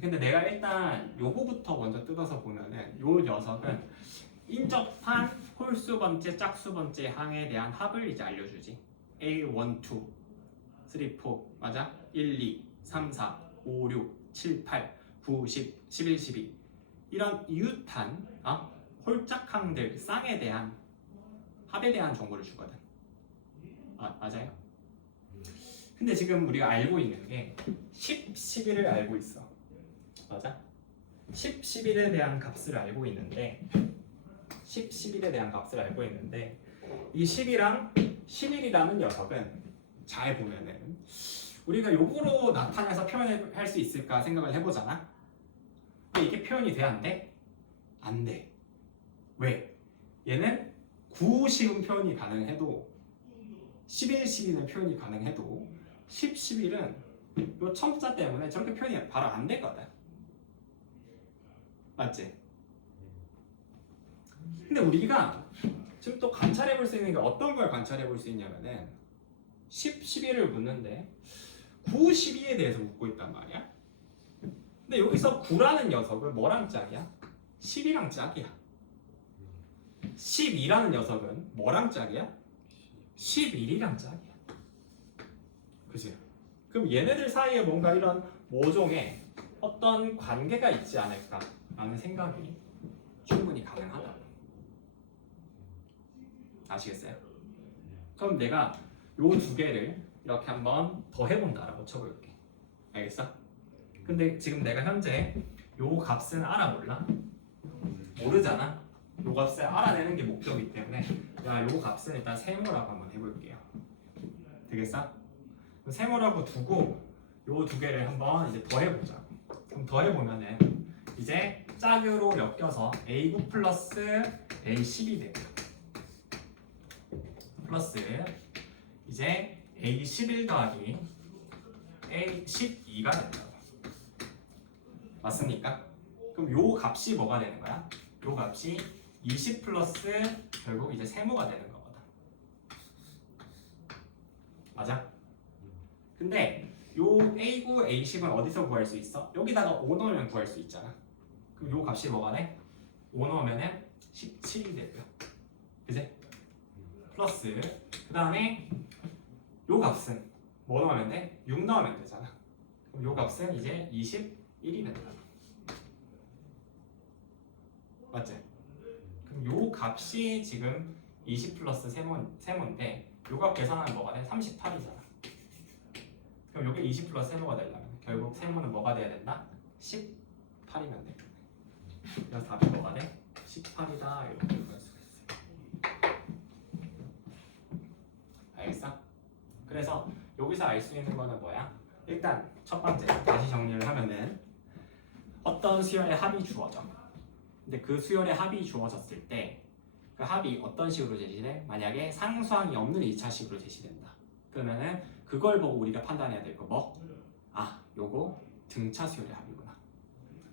근데 내가 일단 요거부터 먼저 뜯어서 보면은 요 녀석은 인접한 홀수 번째, 짝수 번째 항에 대한 합을 이제 알려주지. A 1, 2, 3, 4 맞아? 1, 2, 3, 4, 5, 6, 7, 8, 9, 10, 11, 12 이런 이웃한 홀짝항들 쌍에 대한 합에 대한 정보를 주거든. 맞아요? 근데 지금 우리가 알고 있는 게 10, 11을 알고 있어. 맞아? 10, 11에 대한 값을 알고 있는데 10, 11에 대한 값을 알고 있는데 이 10이랑 11이라는 녀석은 잘 보면은 우리가 요거로 나타내서 표현할 수 있을까 생각을 해보잖아. 근데 이게 표현이 돼? 안 돼? 안 돼. 왜? 얘는 9, 10은 표현이 가능해도 11, 12는 표현이 가능해도 10, 11은 요 첨자 때문에 저렇게 표현이 바로 안 되거든. 맞지? 근데 우리가 지금 또 관찰해 볼 수 있는 게 어떤 걸 관찰해 볼 수 있냐면은 10, 11을 묻는데 9, 12에 대해서 묻고 있단 말이야. 근데 여기서 9라는 녀석은 뭐랑 짝이야? 10이랑 짝이야. 12라는 녀석은 뭐랑 짝이야? 11이랑 짝이야. 그치? 그럼 얘네들 사이에 뭔가 이런 모종의 어떤 관계가 있지 않을까 라는 생각이 충분히 가능하다. 아시겠어요? 그럼 내가 요 두 개를 이렇게 한번 더 해본다라고 쳐볼게. 알겠어? 그 근데 지금 내가 현재 요 값은 알아 몰라? 모르잖아. 요 값을 알아내는 게 목적이기 때문에 야, 요 값은 일단 세모라고 한번 해볼게요. 되겠어? 세모라고 두고 요 두 개를 한번 이제 더해보자. 그럼 더해보면은 이제 짝으로 엮여서 A9 플러스 A10이 돼요. 플러스 이제 A11 더하기 A12가 된다고. 맞습니까? 그럼 요 값이 뭐가 되는 거야? 요 값이 20 플러스 결국 이제 세모가 되는 거거든. 맞아? 근데 요 A9, A10은 어디서 구할 수 있어? 여기다가 5 넣으면 구할 수 있잖아. 그럼 요 값이 뭐가 돼? 5 넣으면은 17이 되고요. 그지? 플러스 그 다음에 요 값은 뭐 넣으면 돼? 6 넣으면 되잖아. 그럼 요 값은 이제 21이 된다. 맞지? 그럼 요 값이 지금 20 플러스 세모인데 요 값 계산하면 뭐가 돼? 38이잖아. 그럼 요게 20 플러스 세모가 되려면 결국 세모는 뭐가 돼야 된다? 18이면 돼. 그래서 답이 뭐가 돼? 18이다 이렇게 볼 수가 있어요. 알겠어? 그래서 여기서 알 수 있는 거는 뭐야? 일단 첫 번째 다시 정리를 하면은 어떤 수열의 합이 주어져. 근데 그 수열의 합이 주어졌을 때 그 합이 어떤 식으로 제시돼? 만약에 상수항이 없는 2차식으로 제시된다. 그러면은 그걸 보고 우리가 판단해야 될 거 뭐? 아, 요거 등차 수열의 합이구나.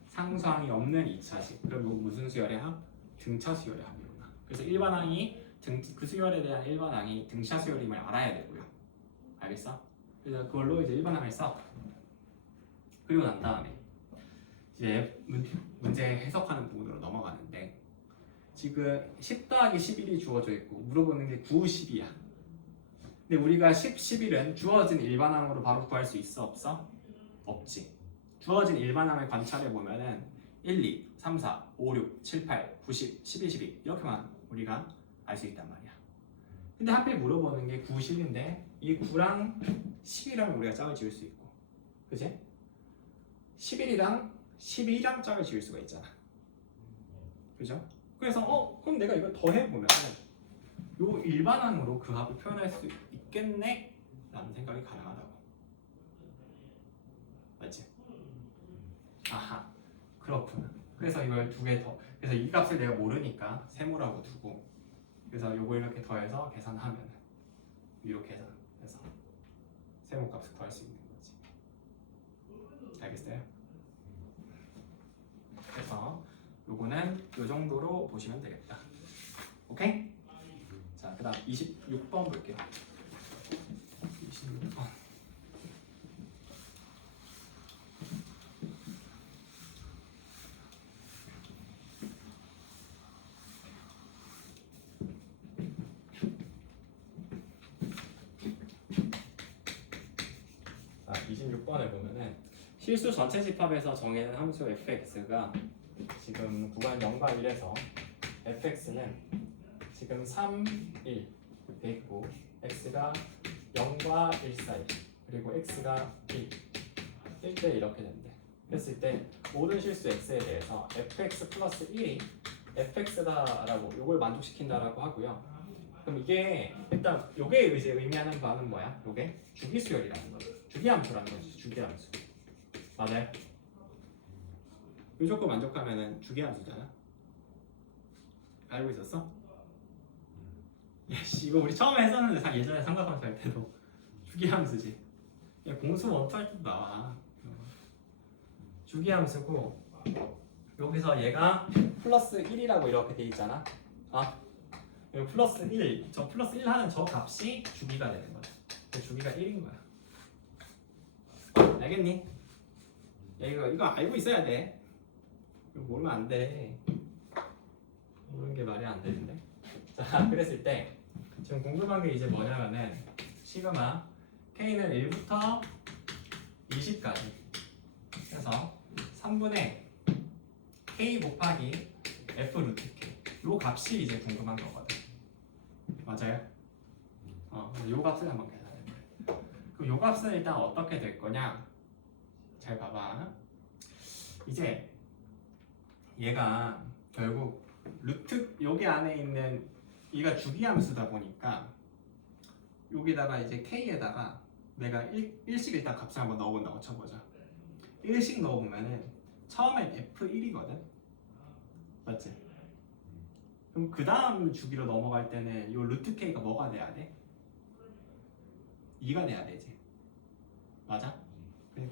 상수항이 없는 2차식. 그럼 이거 무슨 수열의 합? 등차 수열의 합이구나. 그래서 일반항이 그 수열에 대한 일반항이 등차 수열임을 알아야 되고요. 알겠어? 그래서 그걸로 이제 일반항을 써. 그리고 난 다음에 이제 문제 해석하는 부분으로 넘어가는데 지금 10 더하기 11이 주어져 있고 물어보는 게 9, 10이야. 근데 우리가 10, 11은 주어진 일반항으로 바로 구할 수 있어? 없어? 없지. 주어진 일반항을 관찰해 보면은 1, 2, 3, 4, 5, 6, 7, 8, 9, 10, 11, 12 이렇게만 우리가 알 수 있단 말이야. 근데 하필 물어보는 게 9, 10인데 이 9랑 10이랑 우리가 짝을 지을 수 있고, 그치? 11이랑 12랑 짝을 지을 수가 있잖아. 그죠? 그래서 그럼 내가 이걸 더해보면 요 일반항으로 그 합을 표현할 수 있겠네? 라는 생각이 가능하다고. 맞지? 아하, 그렇구나. 그래서 이걸 두 개 더, 그래서 이 값을 내가 모르니까 세모라고 두고, 그래서 요거 이렇게 더해서 계산하면 이렇게 해서 세모 값을 구할 수 있는 거지. 알겠어요? 그래서 요거는 요 정도로 보시면 되겠다. 오케이? 자, 그 다음 26번 볼게요. 26번. 자, 26번을 보면은 실수 전체 집합에서 정해진 함수 fx가 지금 구간 0과 1에서 fx는 지금 3, 1 돼 있고 x가 0과 1 사이 그리고 x가 1, 1대 이렇게 된대. 그랬을 때 모든 실수 x에 대해서 fx 플러스 1이 fx다라고 요걸 만족시킨다라고 하고요. 그럼 이게 일단 요게 이제 의미하는 바는 뭐야? 요게 주기수열이라는 거죠. 주기함수라는 거지. 주기함수. 맞아요? 이 조건 만족하면은 주기함수잖아. 알고 있었어? 야씨 이거 우리 처음에 했었는데 예전에 삼각함수 할 때도 주기함수지. 야, 공수 원투 할 때도 나와. 주기함수고 여기서 얘가 플러스 1이라고 이렇게 돼 있잖아. 아, 여기 플러스 1, 저 플러스 1 하는 저 값이 주기가 되는 거야. 주기가 1인 거야. 알겠니? 야, 이거 알고 있어야 돼. 이거 모르면 안 돼. 모르는 게 말이 안 되는데. 자, 그랬을 때 지금 궁금한 게 이제 뭐냐면은 시그마 k는 1부터 20까지 해서 3분의 k 곱하기 f 루트 k 요 값이 이제 궁금한 거거든. 맞아요? 요 값을 한번 계산해 볼게요. 그럼 요 값은 일단 어떻게 될 거냐? 잘 봐봐. 이제 얘가 결국 루트 여기 안에 있는 얘가 주기함수다 보니까 여기다가 이제 k에다가 내가 1씩 일단 값을 한번 넣어본다고 쳐보자. 1씩 넣어보면은 처음엔 f1이거든. 맞지? 그럼 그 다음 주기로 넘어갈 때는 요 루트 k가 뭐가 돼야 돼? 2가 돼야 되지. 맞아?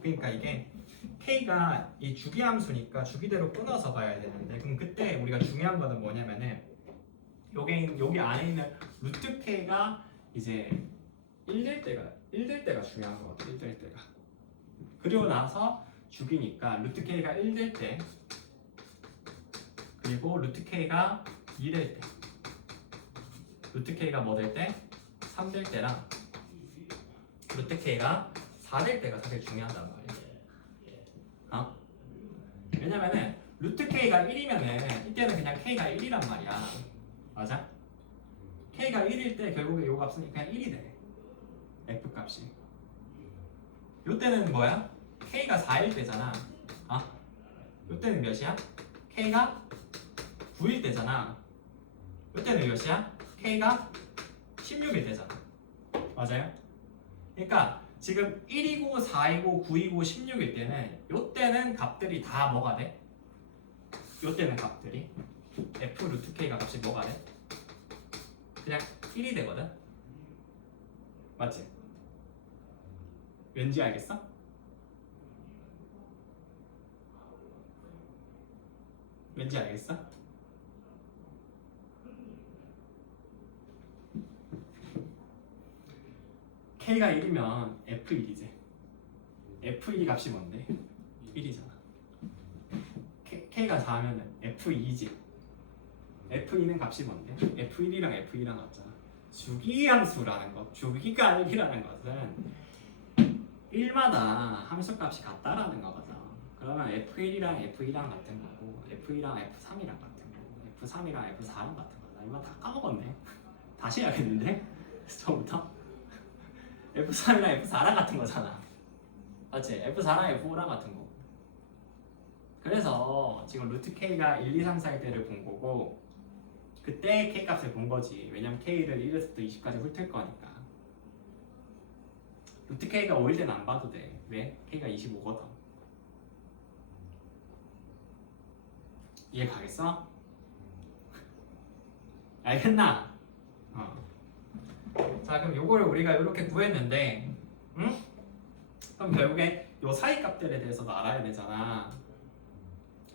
그러니까 이게 k가 이 주기함수니까 주기대로 끊어서 봐야 되는데, 그럼 그때 우리가 중요한 거는 뭐냐면은 여기 안에 있는 루트 k가 이제 1될 때가 중요한 거거든. 1될 때가. 그리고 나서 주기니까 루트 k가 1될 때, 그리고 루트 k가 2될 때, 루트 k가 뭐 될 때? 3될 때랑 루트 k가 4될 때가 사실 중요하단 말이야. 왜냐면은 루트 k가 1이면은 이때는 그냥 k가 1이란 말이야. 맞아? k가 1일 때 결국에 요 값은 그냥 1이 돼. f 값이. 요 때는 뭐야? k가 4일 때잖아. 요 때는 몇이야? k가 9일 때잖아. 요 때는 몇이야? k가 16일 때잖아. 맞아요? 그러니까 지금 1이고 4이고 9이고 16일 때는 요 때는 값들이 다 뭐가 돼? 요 때는 값들이 f 루트 k가 값이 뭐가 돼? 그냥 1이 되거든? 맞지? 왠지 알겠어? 왠지 알겠어? k가 1이면 f1이지. f1 값이 뭔데? 1이잖아. k가 4면은 f2지. f2는 값이 뭔데? f1이랑 f2랑 같잖아. 주기함수라는 것, 주기가 1이라는 것은 1마다 함수값이 같다라는 거거든. 그러면 f1이랑 f2랑 같은 거고, f2랑 f3이랑 같은 거고, f3이랑 f4랑 같은 거다. 이거 다 까먹었네. 다시 해야겠는데? 처음부터? F3이랑 F4랑 같은 거잖아. 맞지? F4랑 F5랑 같은 거. 그래서 지금 루트 K가 1, 2, 3, 4일 때를 본 거고, 그때 K 값을 본 거지. 왜냐면 K를 1에서부터 20까지 훑을 거니까. 루트 K가 5일 때는 안 봐도 돼. 왜? K가 25거든. 이해 가겠어? 알겠나? 자, 그럼 요거를 우리가 이렇게 구했는데, 응? 그럼 결국에 요 사이 값들에 대해서도 알아야 되잖아.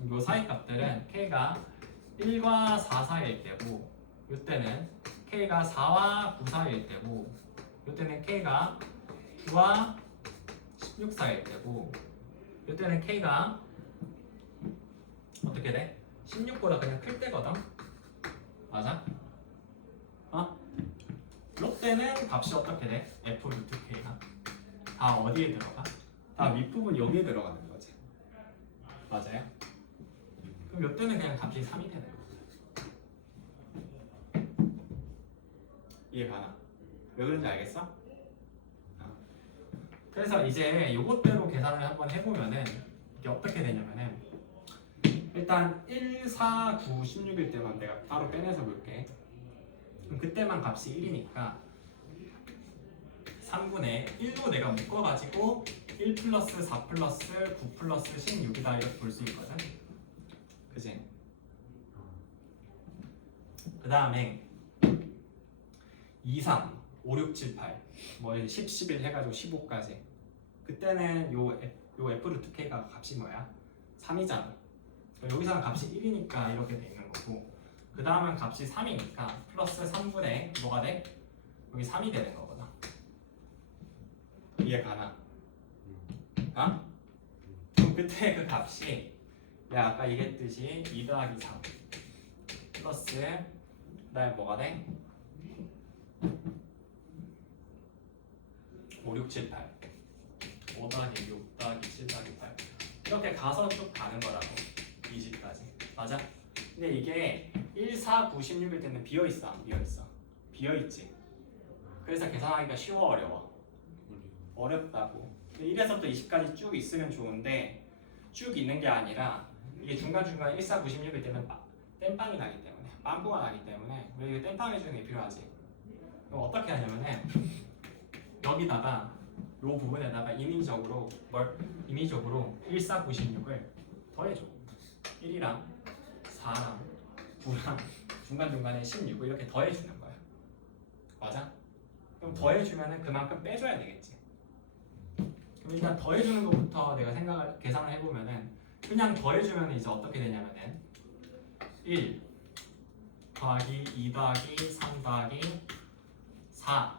요 사이 값들은 K가 1과 4 사이일 때고, 요때는 K가 4와 9 사이일 때고, 요때는 K가 9와 16 사이일 때고, 요때는 K가 어떻게 돼? 16보다 그냥 클 때거든? 맞아? 롯데는 값이 어떻게 돼? F 루트 K가 다 어디에 들어가? 다 윗부분 여기에 들어가는 거지. 맞아요? 그럼 요때는 그냥 값이 3이 되는 거야. 이해 가나? 왜 그런지 알겠어? 그래서 이제 요것대로 계산을 한번 해보면은 이게 어떻게 되냐면은 일단 1, 4, 9, 16일 때만 내가 따로 빼내서 볼게. 그럼 그때만 값이 1이니까 3분의 1도 내가 묶어가지고 1 플러스 4 플러스 9 플러스 16이다 이렇게 볼 수 있거든. 그치? 그 다음에 2, 3, 5, 6, 7, 8 뭐 10, 11 해가지고 15까지 그때는 요 F 루트 K가 값이 뭐야? 3이잖아. 여기서는 값이 1이니까 이렇게 돼 있는 거고, 그 다음은 값이 3이니까 플러스 3분의 뭐가 돼? 여기 3이 되는 거거든. 이해 가나? 그럼 그때 그 값이 내가 아까 얘기했듯이 2 더하기 3 플러스 그 다음에 뭐가 돼? 5, 6, 7, 8 5 더하기 6 더하기 7 더하기 8 이렇게 가서 쭉 가는 거라고 20까지. 맞아? 근데 이게 1, 4, 9, 16일 때는 비어있어 안 비어있어? 비어있지. 그래서 계산하기가 쉬워 어려워? 어렵다고. 1에서부터 20까지 쭉 있으면 좋은데 쭉 있는 게 아니라 이게 중간중간 1496일 때는 땜빵이 나기 때문에 빵꾸가 나기 때문에 우리 이거 땜빵 해주는 게 필요하지. 그럼 어떻게 하냐면은 여기다가 이 부분에다가 임의적으로 1496을 더해줘. 1이랑 4랑 9랑 중간중간에 16을 이렇게 더해주는 거야. 맞아? 그럼 더해주면은 그만큼 빼줘야 되겠지. 그럼 일단 더해주는 것부터 내가 계산을 해보면은 그냥 더해주면 이제 어떻게 되냐면은 1 더하기 2 더하기 3 더하기 4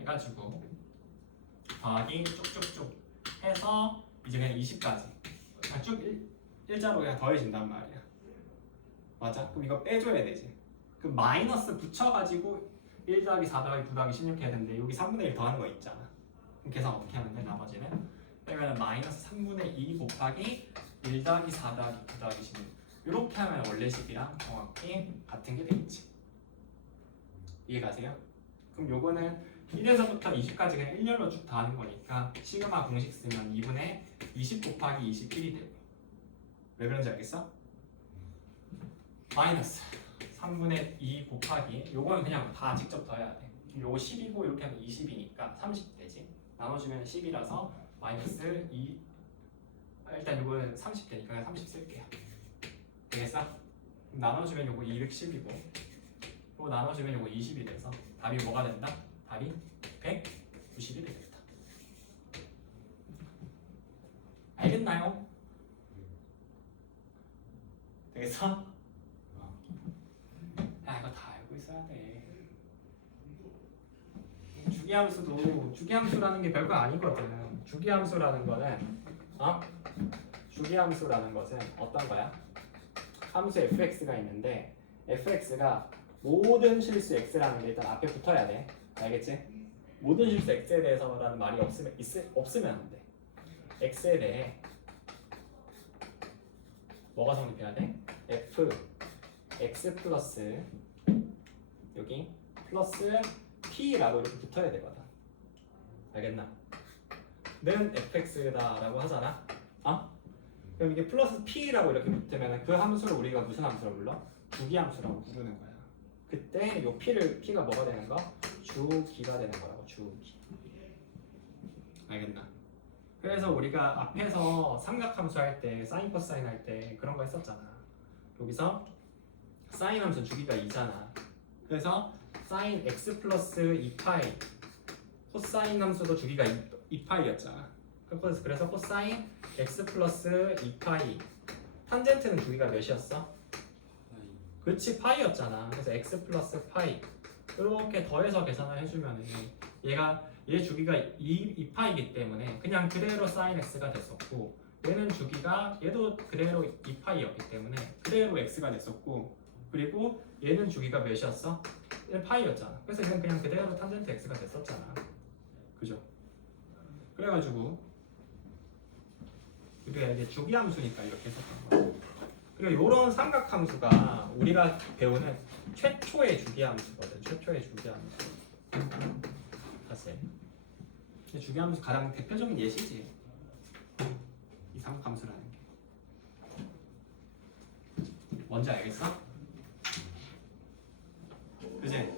해가지고 더하기 쭉쭉쭉 해서 이제 그냥 20까지 그냥 쭉 일자로 그냥 더해진단 말이야. 맞아? 그럼 이거 빼줘야 되지. 그럼 마이너스 붙여가지고 1 더하기 4 더하기 9 더하기 16 해야 되는데 여기 3분의 1 더하는 거 있잖아. 그럼 계산 어떻게 하면 돼? 나머지는 빼면 마이너스 3분의 2 곱하기 1 더하기 4 더하기 9 더하기 16 이렇게 하면 원래 식이랑 정확히 같은 게 되겠지. 이해가세요? 그럼 요거는 1에서부터 20까지 그냥 일렬로 쭉 더하는 거니까 시그마 공식 쓰면 2분의 20 곱하기 21이 되고 왜 그런지 알겠어? 마이너스 3분의 2 곱하기 요거는 그냥 다 직접 더해야 돼. 요거 10이고 이렇게 하면 20이니까 30 되지. 나눠주면 10이라서 마이너스 2 일단 요거는 30 되니까 그냥 30 쓸게요. 되겠어? 그럼 나눠주면 요거 210이고 또 나눠주면 요거 20이 돼서 답이 뭐가 된다? 답이 190이 되겠다. 알겠나요? 되겠어? 야 이거 다 알고 있어야 돼. 주기함수라는 게 별거 아니거든. 주기함수라는 거는 주기함수라는 것은 어떤 거야? 함수 fx가 있는데 fx가 모든 실수 x라는 게 일단 앞에 붙어야 돼. 알겠지? 모든 실수 x에 대해서라는 말이 없으면 안 돼. x에 대해 뭐가 성립해야 돼? f x 플러스 여기 플러스 p라고 이렇게 붙어야 되거든. 알겠나? 는 fx다라고 하잖아. 그럼 이게 플러스 p라고 이렇게 붙으면 그 함수를 우리가 무슨 함수로 불러? 주기함수라고 부르는 거야. 그때 요 p가 뭐가 되는 거? 주기가 되는 거라고. 주기. 알겠나? 그래서 우리가 앞에서 삼각함수 할 때 사인 코사인 할 때 그런 거 했었잖아. 여기서 사인 함수 주기가 2잖아. 그래서 사인 x 플러스 2파이 코사인 함수도 주기가 2파이였잖아. 그래서 코사인 x 플러스 2파이 탄젠트는 주기가 몇이었어? 그치 파이였잖아. 그래서 x 플러스 파이 이렇게 더해서 계산을 해주면 얘 주기가 2파이기 때문에 그냥 그대로 사인 x가 됐었고 얘는 주기가 얘도 그대로 2파이였기 때문에 그대로 x가 됐었고 그리고 얘는 주기가 몇이었어? 얘는 파이였잖아. 그래서 얘는 그냥 그대로 탄젠트 x가 됐었잖아. 그죠? 그래가지고 우리가 이제 주기함수니까 이렇게 했었던 거야. 그리고 이런 삼각함수가 우리가 배우는 최초의 주기함수거든. 최초의 주기함수. 사실 주기함수 가장 대표적인 예시지. 이 삼각함수라는 게. 뭔지 알겠어? 그지?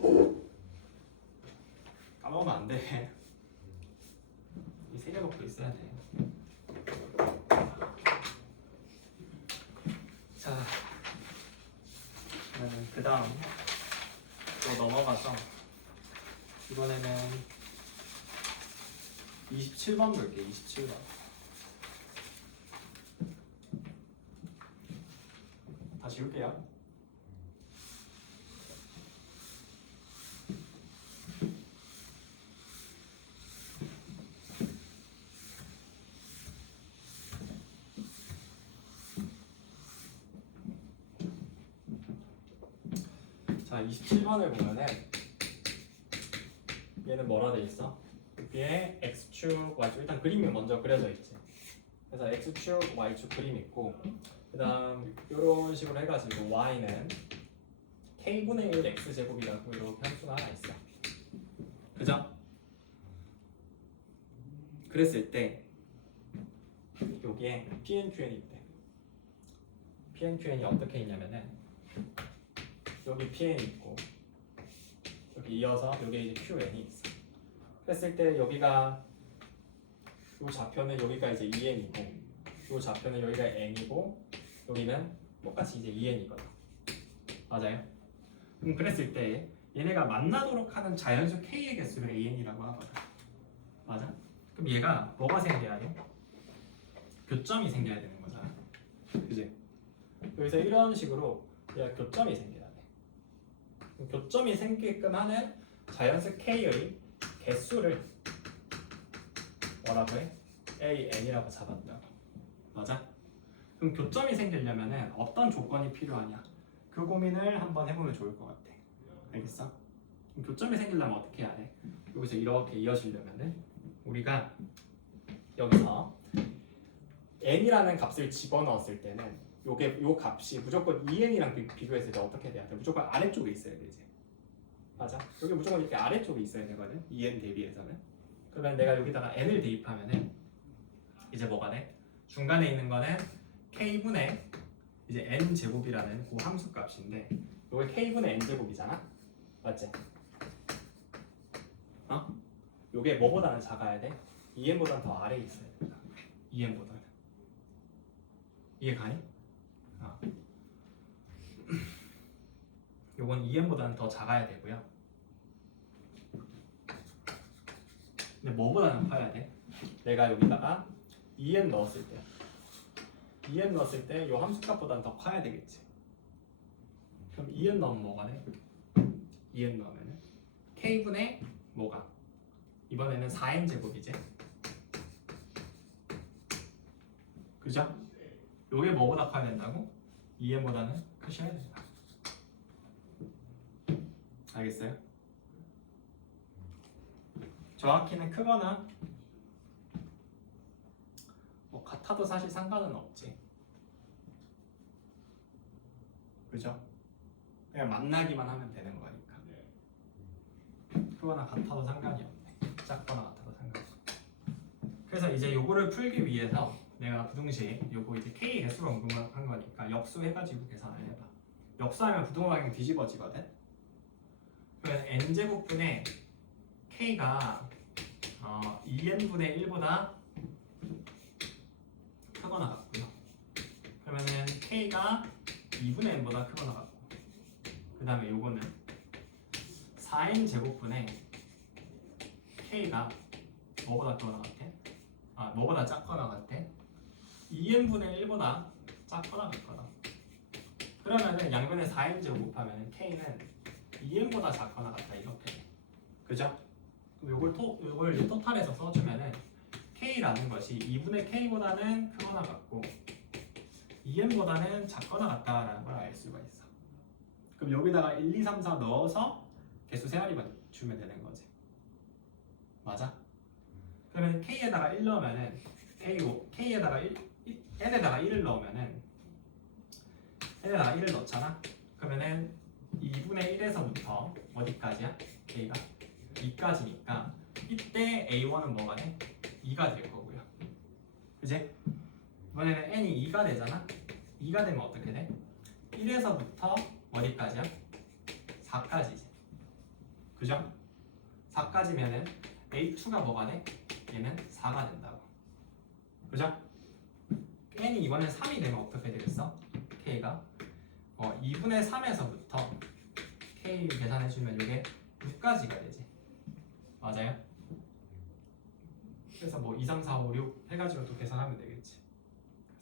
까먹으면 안 돼. 이 세 개 먹고 있어야 돼. 자, 그 다음 또 넘어가서 이번에는 27번 볼게. 27번. 다시 볼게요. 자, 27번을 보면은 얘는 뭐라 돼 있어? 여기에 x축, y축 일단 그림이 먼저 그려져 있지. 그래서 x축, y축 그림 있고 그 다음 이런 식으로 해가지고 y는 k분의 1 x제곱이라고 이렇게 함수가 하나 있어. 그죠? 그랬을 때 여기에 PNQN이 있대. PNQN이 어떻게 있냐면은 여기 PN이 있고 여기 이어서 여기 이제 QN이 있어. 했을 때 여기가 이 좌표는 여기가 이제 EN이고 이 좌표는 여기가 N이고 여기는 똑같이 이제 EN이거든. 맞아요? 그랬을 때 얘네가 만나도록 하는 자연수 K의 개수를 AN이라고 하거든. 맞아? 그럼 얘가 뭐가 생겨야 돼? 교점이 생겨야 되는 거잖아. 그지? 여기서 이런 식으로 얘가 교점이 생겨야 돼. 교점이 생기게끔 하는 자연수 K의 개수를 뭐라고 해? AN이라고 잡았다고. 맞아? 그럼 교점이 생기려면 어떤 조건이 필요하냐? 그 고민을 한번 해보면 좋을 것 같아. 알겠어? 그럼 교점이 생기려면 어떻게 해야 돼? 여기서 이렇게 이어지려면 우리가 여기서 n이라는 값을 집어넣었을 때는 요 값이 무조건 2n이랑 비교했을 때 어떻게 돼야 돼? 무조건 아래쪽에 있어야 되지. 맞아? 여기 무조건 이렇게 아래쪽에 있어야 되거든. 2n 대비해서는. 그러면 내가 여기다가 n을 대입하면은 이제 뭐가 돼? 중간에 있는 거는 k분의 이제 n 제곱이라는 그 함수 값인데 요게 k분의 n 제곱이잖아. 맞지? 어? 요게 뭐보다는 작아야 돼? 2n보다는 더 아래에 있어야 된다. 2n보다는. 이해 가니? 어. 요건 2n보다는 더 작아야 되고요. 근데 뭐보다는 커야 돼? 내가 여기다가 2n 넣었을 때 요 함수값보다는 더 커야 되겠지. 그럼 2n 넣으면 뭐가 돼? 2n 넣으면 k분의 뭐가? 이번에는 4n 제곱이지. 그죠? 요게 뭐보다 커야 된다고? 2n보다는 크셔야 된다. 알겠어요? 정확히는 크거나 뭐 같아도 사실 상관은 없지. 그죠? 그냥 만나기만 하면 되는 거니까. 크거나 같아도 상관이 없네. 작거나 같아도 상관이 없네. 그래서 이제 요거를 풀기 위해서 내가 부등식 요거 이제 k 개수가 궁금한 거니까 역수해가지고 계산을 해봐. 역수하면 부등호방향 뒤집어지거든. 그래서 n제곱분의 k가 2n분의 1보다 크거나 같고요. 그러면은 k가 2분의 n보다 크거나 같고, 그 다음에 요거는 4n 제곱분의 k가 뭐보다 크거나 같아? 뭐보다 작거나 같아? 2n분의 1보다 작거나 같거나. 그러면은 양변에 4n 제곱 곱하면 k는 2n보다 작거나 같다 이렇게 돼. 그죠? 요걸 이제 토탈해서 써주면은 k라는 것이 2분의 k보다는 크거나 같고 2n보다는 작거나 같다라는 걸 알 수가 있어. 그럼 여기다가 1, 2, 3, 4 넣어서 개수 세알이만 주면 되는 거지. 맞아? 그러면 k에다가 1 넣으면은 k에다가 n에다가 1을 넣으면은 n에다가 1을 넣잖아. 그러면은 2분의 1에서부터 어디까지야? k가 2까지니까 이때 a1은 뭐가 돼? 2가 될 거고요. 그지? 이번에는 n이 2가 되잖아. 2가 되면 어떻게 돼? 1에서부터 어디까지야? 4까지지. 그죠? 4까지면은 a2가 뭐가 돼? 얘는 4가 된다고. 그죠? n이 이번엔 3이 되면 어떻게 되겠어? k가 2분의 3에서부터 k 계산해주면 이게 6까지가 되지. 맞아요? 그래서 뭐 2, 3, 4, 5, 6 해가지고 또 계산하면 되겠지.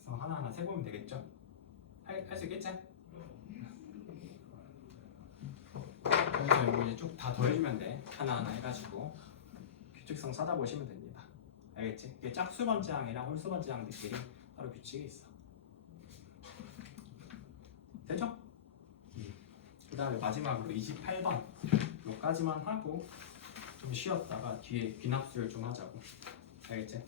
그래서 하나하나 세보면 되겠죠? 할 수 있겠지? 그래서 이거 이제 쭉 다 더해주면 돼. 하나하나 해가지고 규칙성 찾아보시면 됩니다. 알겠지? 이게 짝수번지항이랑 홀수번지항들끼리 따로 규칙이 있어. 되죠? 그 다음에 마지막으로 28번 요까지만 하고 좀 쉬었다가 뒤에 귀납수를 좀 하자고. 알겠지?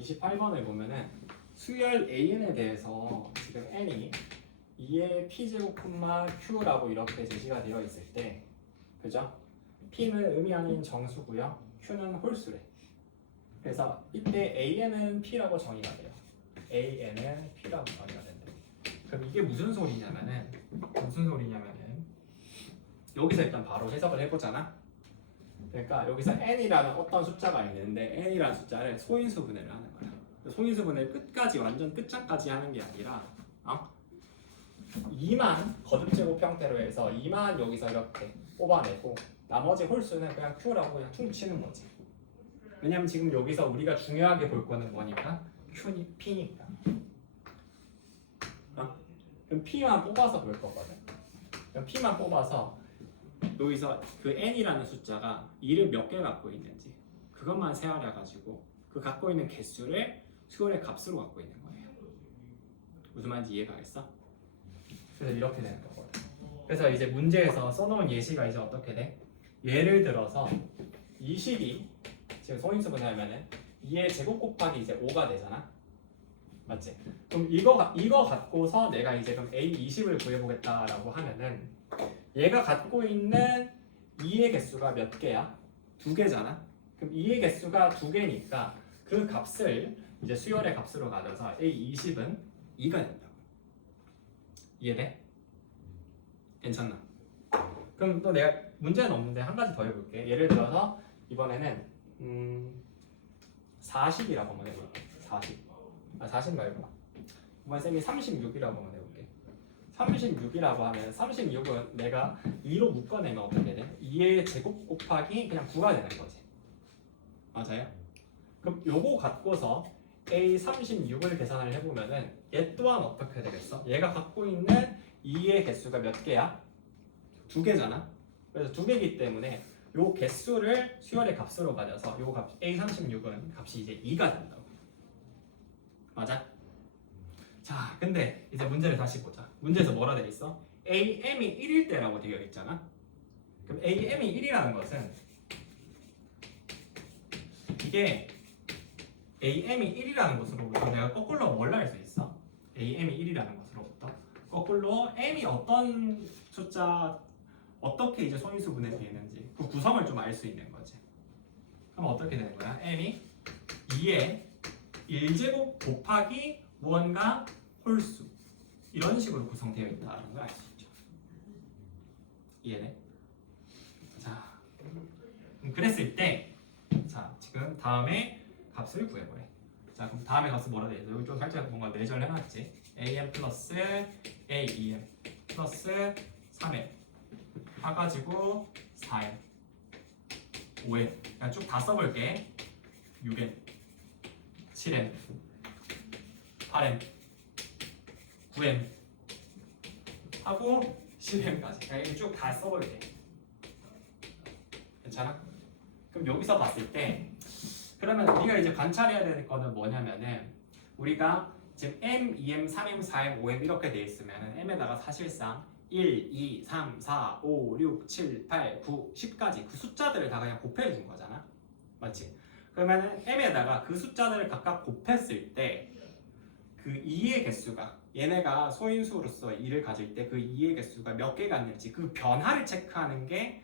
28번을 보면은 수열 AN에 대해서 지금 N이 2의 P제곱 콤마 Q라고 이렇게 제시가 되어 있을 때, 그죠? P는 의미하는 정수고요, Q는 홀수래. 그래서 이때 AN은 P라고 정의가 돼요. AN은 P라고 정의가 된대. 그럼 이게 무슨 소리냐면은 여기서 일단 바로 해석을 해보잖아. 그러니까 여기서 n이라는 어떤 숫자가 있는데 n이라는 숫자를 소인수 분해를 하는 거야. 소인수 분해를 끝까지 완전 끝장까지 하는 게 아니라 2만 거듭제곱 형태로 해서 2만 여기서 이렇게 뽑아내고 나머지 홀수는 그냥 q라고 그냥 퉁치는 거지. 왜냐면 지금 여기서 우리가 중요하게 볼 거는 뭐니까 p니까. 그럼 p만 뽑아서 볼 거거든. 그럼 p만 뽑아서 여기서 그 n이라는 숫자가 2를 몇 개 갖고 있는지 그것만 세어려 가지고 그 갖고 있는 개수를 수열의 값으로 갖고 있는 거예요. 무슨 말인지 이해가 됐어? 그래서 이렇게 되는 거거든. 그래서 이제 문제에서 써놓은 예시가 이제 어떻게 돼? 예를 들어서 20이 지금 소인수 분해하면은 2의 제곱 곱하기 이제 5가 되잖아. 맞지? 그럼 이거 갖고서 내가 이제 그럼 A20을 구해보겠다라고 하면은 얘가 갖고 있는 2의 개수가 몇 개야? 2개잖아. 그럼 2의 개수가 2개니까 그 값을 이제 수열의 값으로 가져서 A20은 2가 된다고. 이해돼? 괜찮나? 그럼 또 내가 문제는 없는데 한 가지 더 해볼게. 예를 들어서 이번에는 40이라고 한번 해볼게. 40 말고 이번 쌤이 36이라고 한번 해볼게. 36이라고 하면 36은 내가 2로 묶어내면 어떻게 돼? 2의 제곱 곱하기 그냥 9가 되는 거지. 맞아요? 그럼 요거 갖고서 A36을 계산을 해보면은 얘 또한 어떻게 되겠어? 얘가 갖고 있는 2의 개수가 몇 개야? 2개잖아. 그래서 2개이기 때문에 요 개수를 수열의 값으로 가져서 요 값 A36은 값이 이제 2가 된다고. 맞아? 자, 근데 이제 문제를 다시 보자. 문제에서 뭐라 되어 있어? AM이 1일 때라고 되어 있잖아. 그럼 AM이 1이라는 것은 이게 AM이 1이라는 것으로부터 내가 거꾸로 뭘 할 수 있어? AM이 1이라는 것으로부터 거꾸로 M이 어떤 숫자 어떻게 이제 소인수 분해되는지 그 구성을 좀 알 수 있는 거지. 그럼 어떻게 되는 거야? M이 2의 1제곱 곱하기 무언가 홀수 이런 식으로 구성되어 있다는 걸 알 수 있죠. 이해돼? 자, 그랬을 때, 자 지금 다음에 값을 구해보래. 자, 그럼 다음에 값은 뭐라 돼 있어? 여기 좀 살짝 뭔가 내절 해놨지. AM 플러스 AEM 플러스 3M 해가지고 4M 5M 그냥 쭉 다 써볼게. 6M 7M 8M 9M 하고 10M까지 그냥 이렇게 쭉 다 써볼게. 괜찮아? 그럼 여기서 봤을 때 그러면 우리가 이제 관찰해야 될 거는 뭐냐면은 우리가 지금 M, 2M, 3M, 4M, 5M 이렇게 돼 있으면은 M에다가 사실상 1, 2, 3, 4, 5, 6, 7, 8, 9, 10까지 그 숫자들을 다 그냥 곱해 준 거잖아. 맞지? 그러면은 M에다가 그 숫자들을 각각 곱했을 때 그 2의 개수가 얘네가 소인수로서 2를 가질 때 그 2의 개수가 몇 개가 있는지 그 변화를 체크하는 게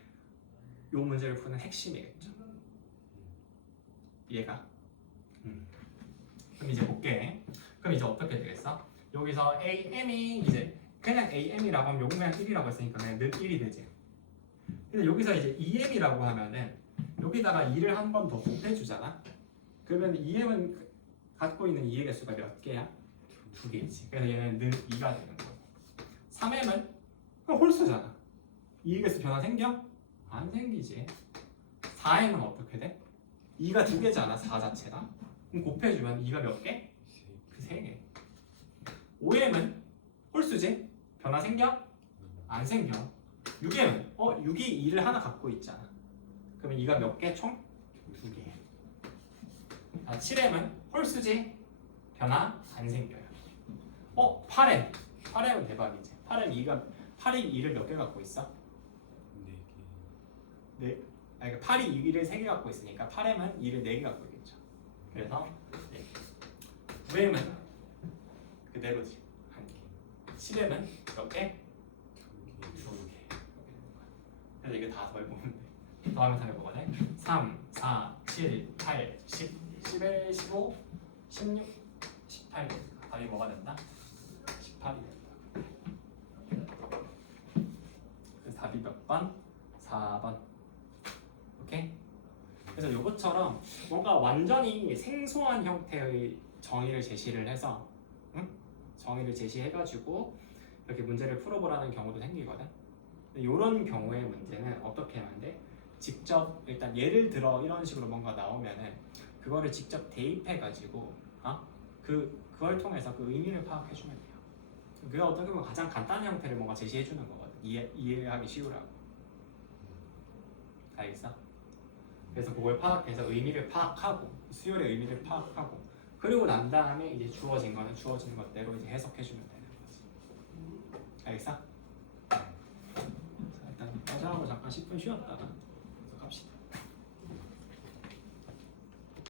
이 문제를 푸는 핵심이겠죠. 이해가? 그럼 이제 볼게. 그럼 이제 어떻게 되겠어? 여기서 AM이 이제 그냥 AM이라고 하면 요거 그냥 1이라고 했으니까 그냥 늘 1이 되지. 근데 여기서 이제 2M이라고 하면은 여기다가 2를 한 번 더 곱해주잖아. 그러면 2M은 갖고 있는 2의 개수가 몇 개야? 2개지. 그래서 얘는 늘 2가 되는 거고. 3M은 홀수잖아. 2의 개수 변화 생겨? 안 생기지. 4M은 어떻게 돼? 2가 2개잖아. 4 자체가. 그럼 곱해주면 2가 몇 개? 그 3개. 5M은 홀수지? 변화 생겨? 안 생겨. 6M은 6이 2를 하나 갖고 있잖아. 그러면 2가 몇 개? 총? 2개. 7M은 홀수지? 변화 안 생겨요. 8M. 8M은 대박이지. 8이 2를 몇 개 갖고 있어? 4개. 그러니까 8이 2를 3개 갖고 있으니까 8M은 2를 4개 갖고 있겠죠. 그래서 9m은 그대로지 한 개. 10m은 몇 개? 2개. 그래서 이게 다 더해보면 돼. 더하면 다 해보거든. 3, 4, 7, 8, 10, 11, 15, 16, 18. 답이 뭐가 된다? 18이 된다. 그래서 답이 몇 번? 4번. 오케이? 그래서 요것처럼 뭔가 완전히 생소한 형태의 정의를 제시를 해서 정의를 제시해가지고 이렇게 문제를 풀어보라는 경우도 생기거든. 이런 경우의 문제는 어떻게 하면 돼? 직접 일단 예를 들어 이런 식으로 뭔가 나오면은 그거를 직접 대입해가지고 그걸 통해서 그 의미를 파악해주면 돼요. 그게 어떻게 보면 가장 간단한 형태를 뭔가 제시해주는 거거든. 이해하기 쉬우라고. 알겠어? 그래서 그걸 파악해서 의미를 파악하고 수열의 의미를 파악하고 그리고 난 다음에 이제 주어진 거는 주어진 것대로 이제 해석해주면 되는 거지. 알겠어? 자, 일단 과자하고 잠깐 10분 쉬었다가 계속 합시다.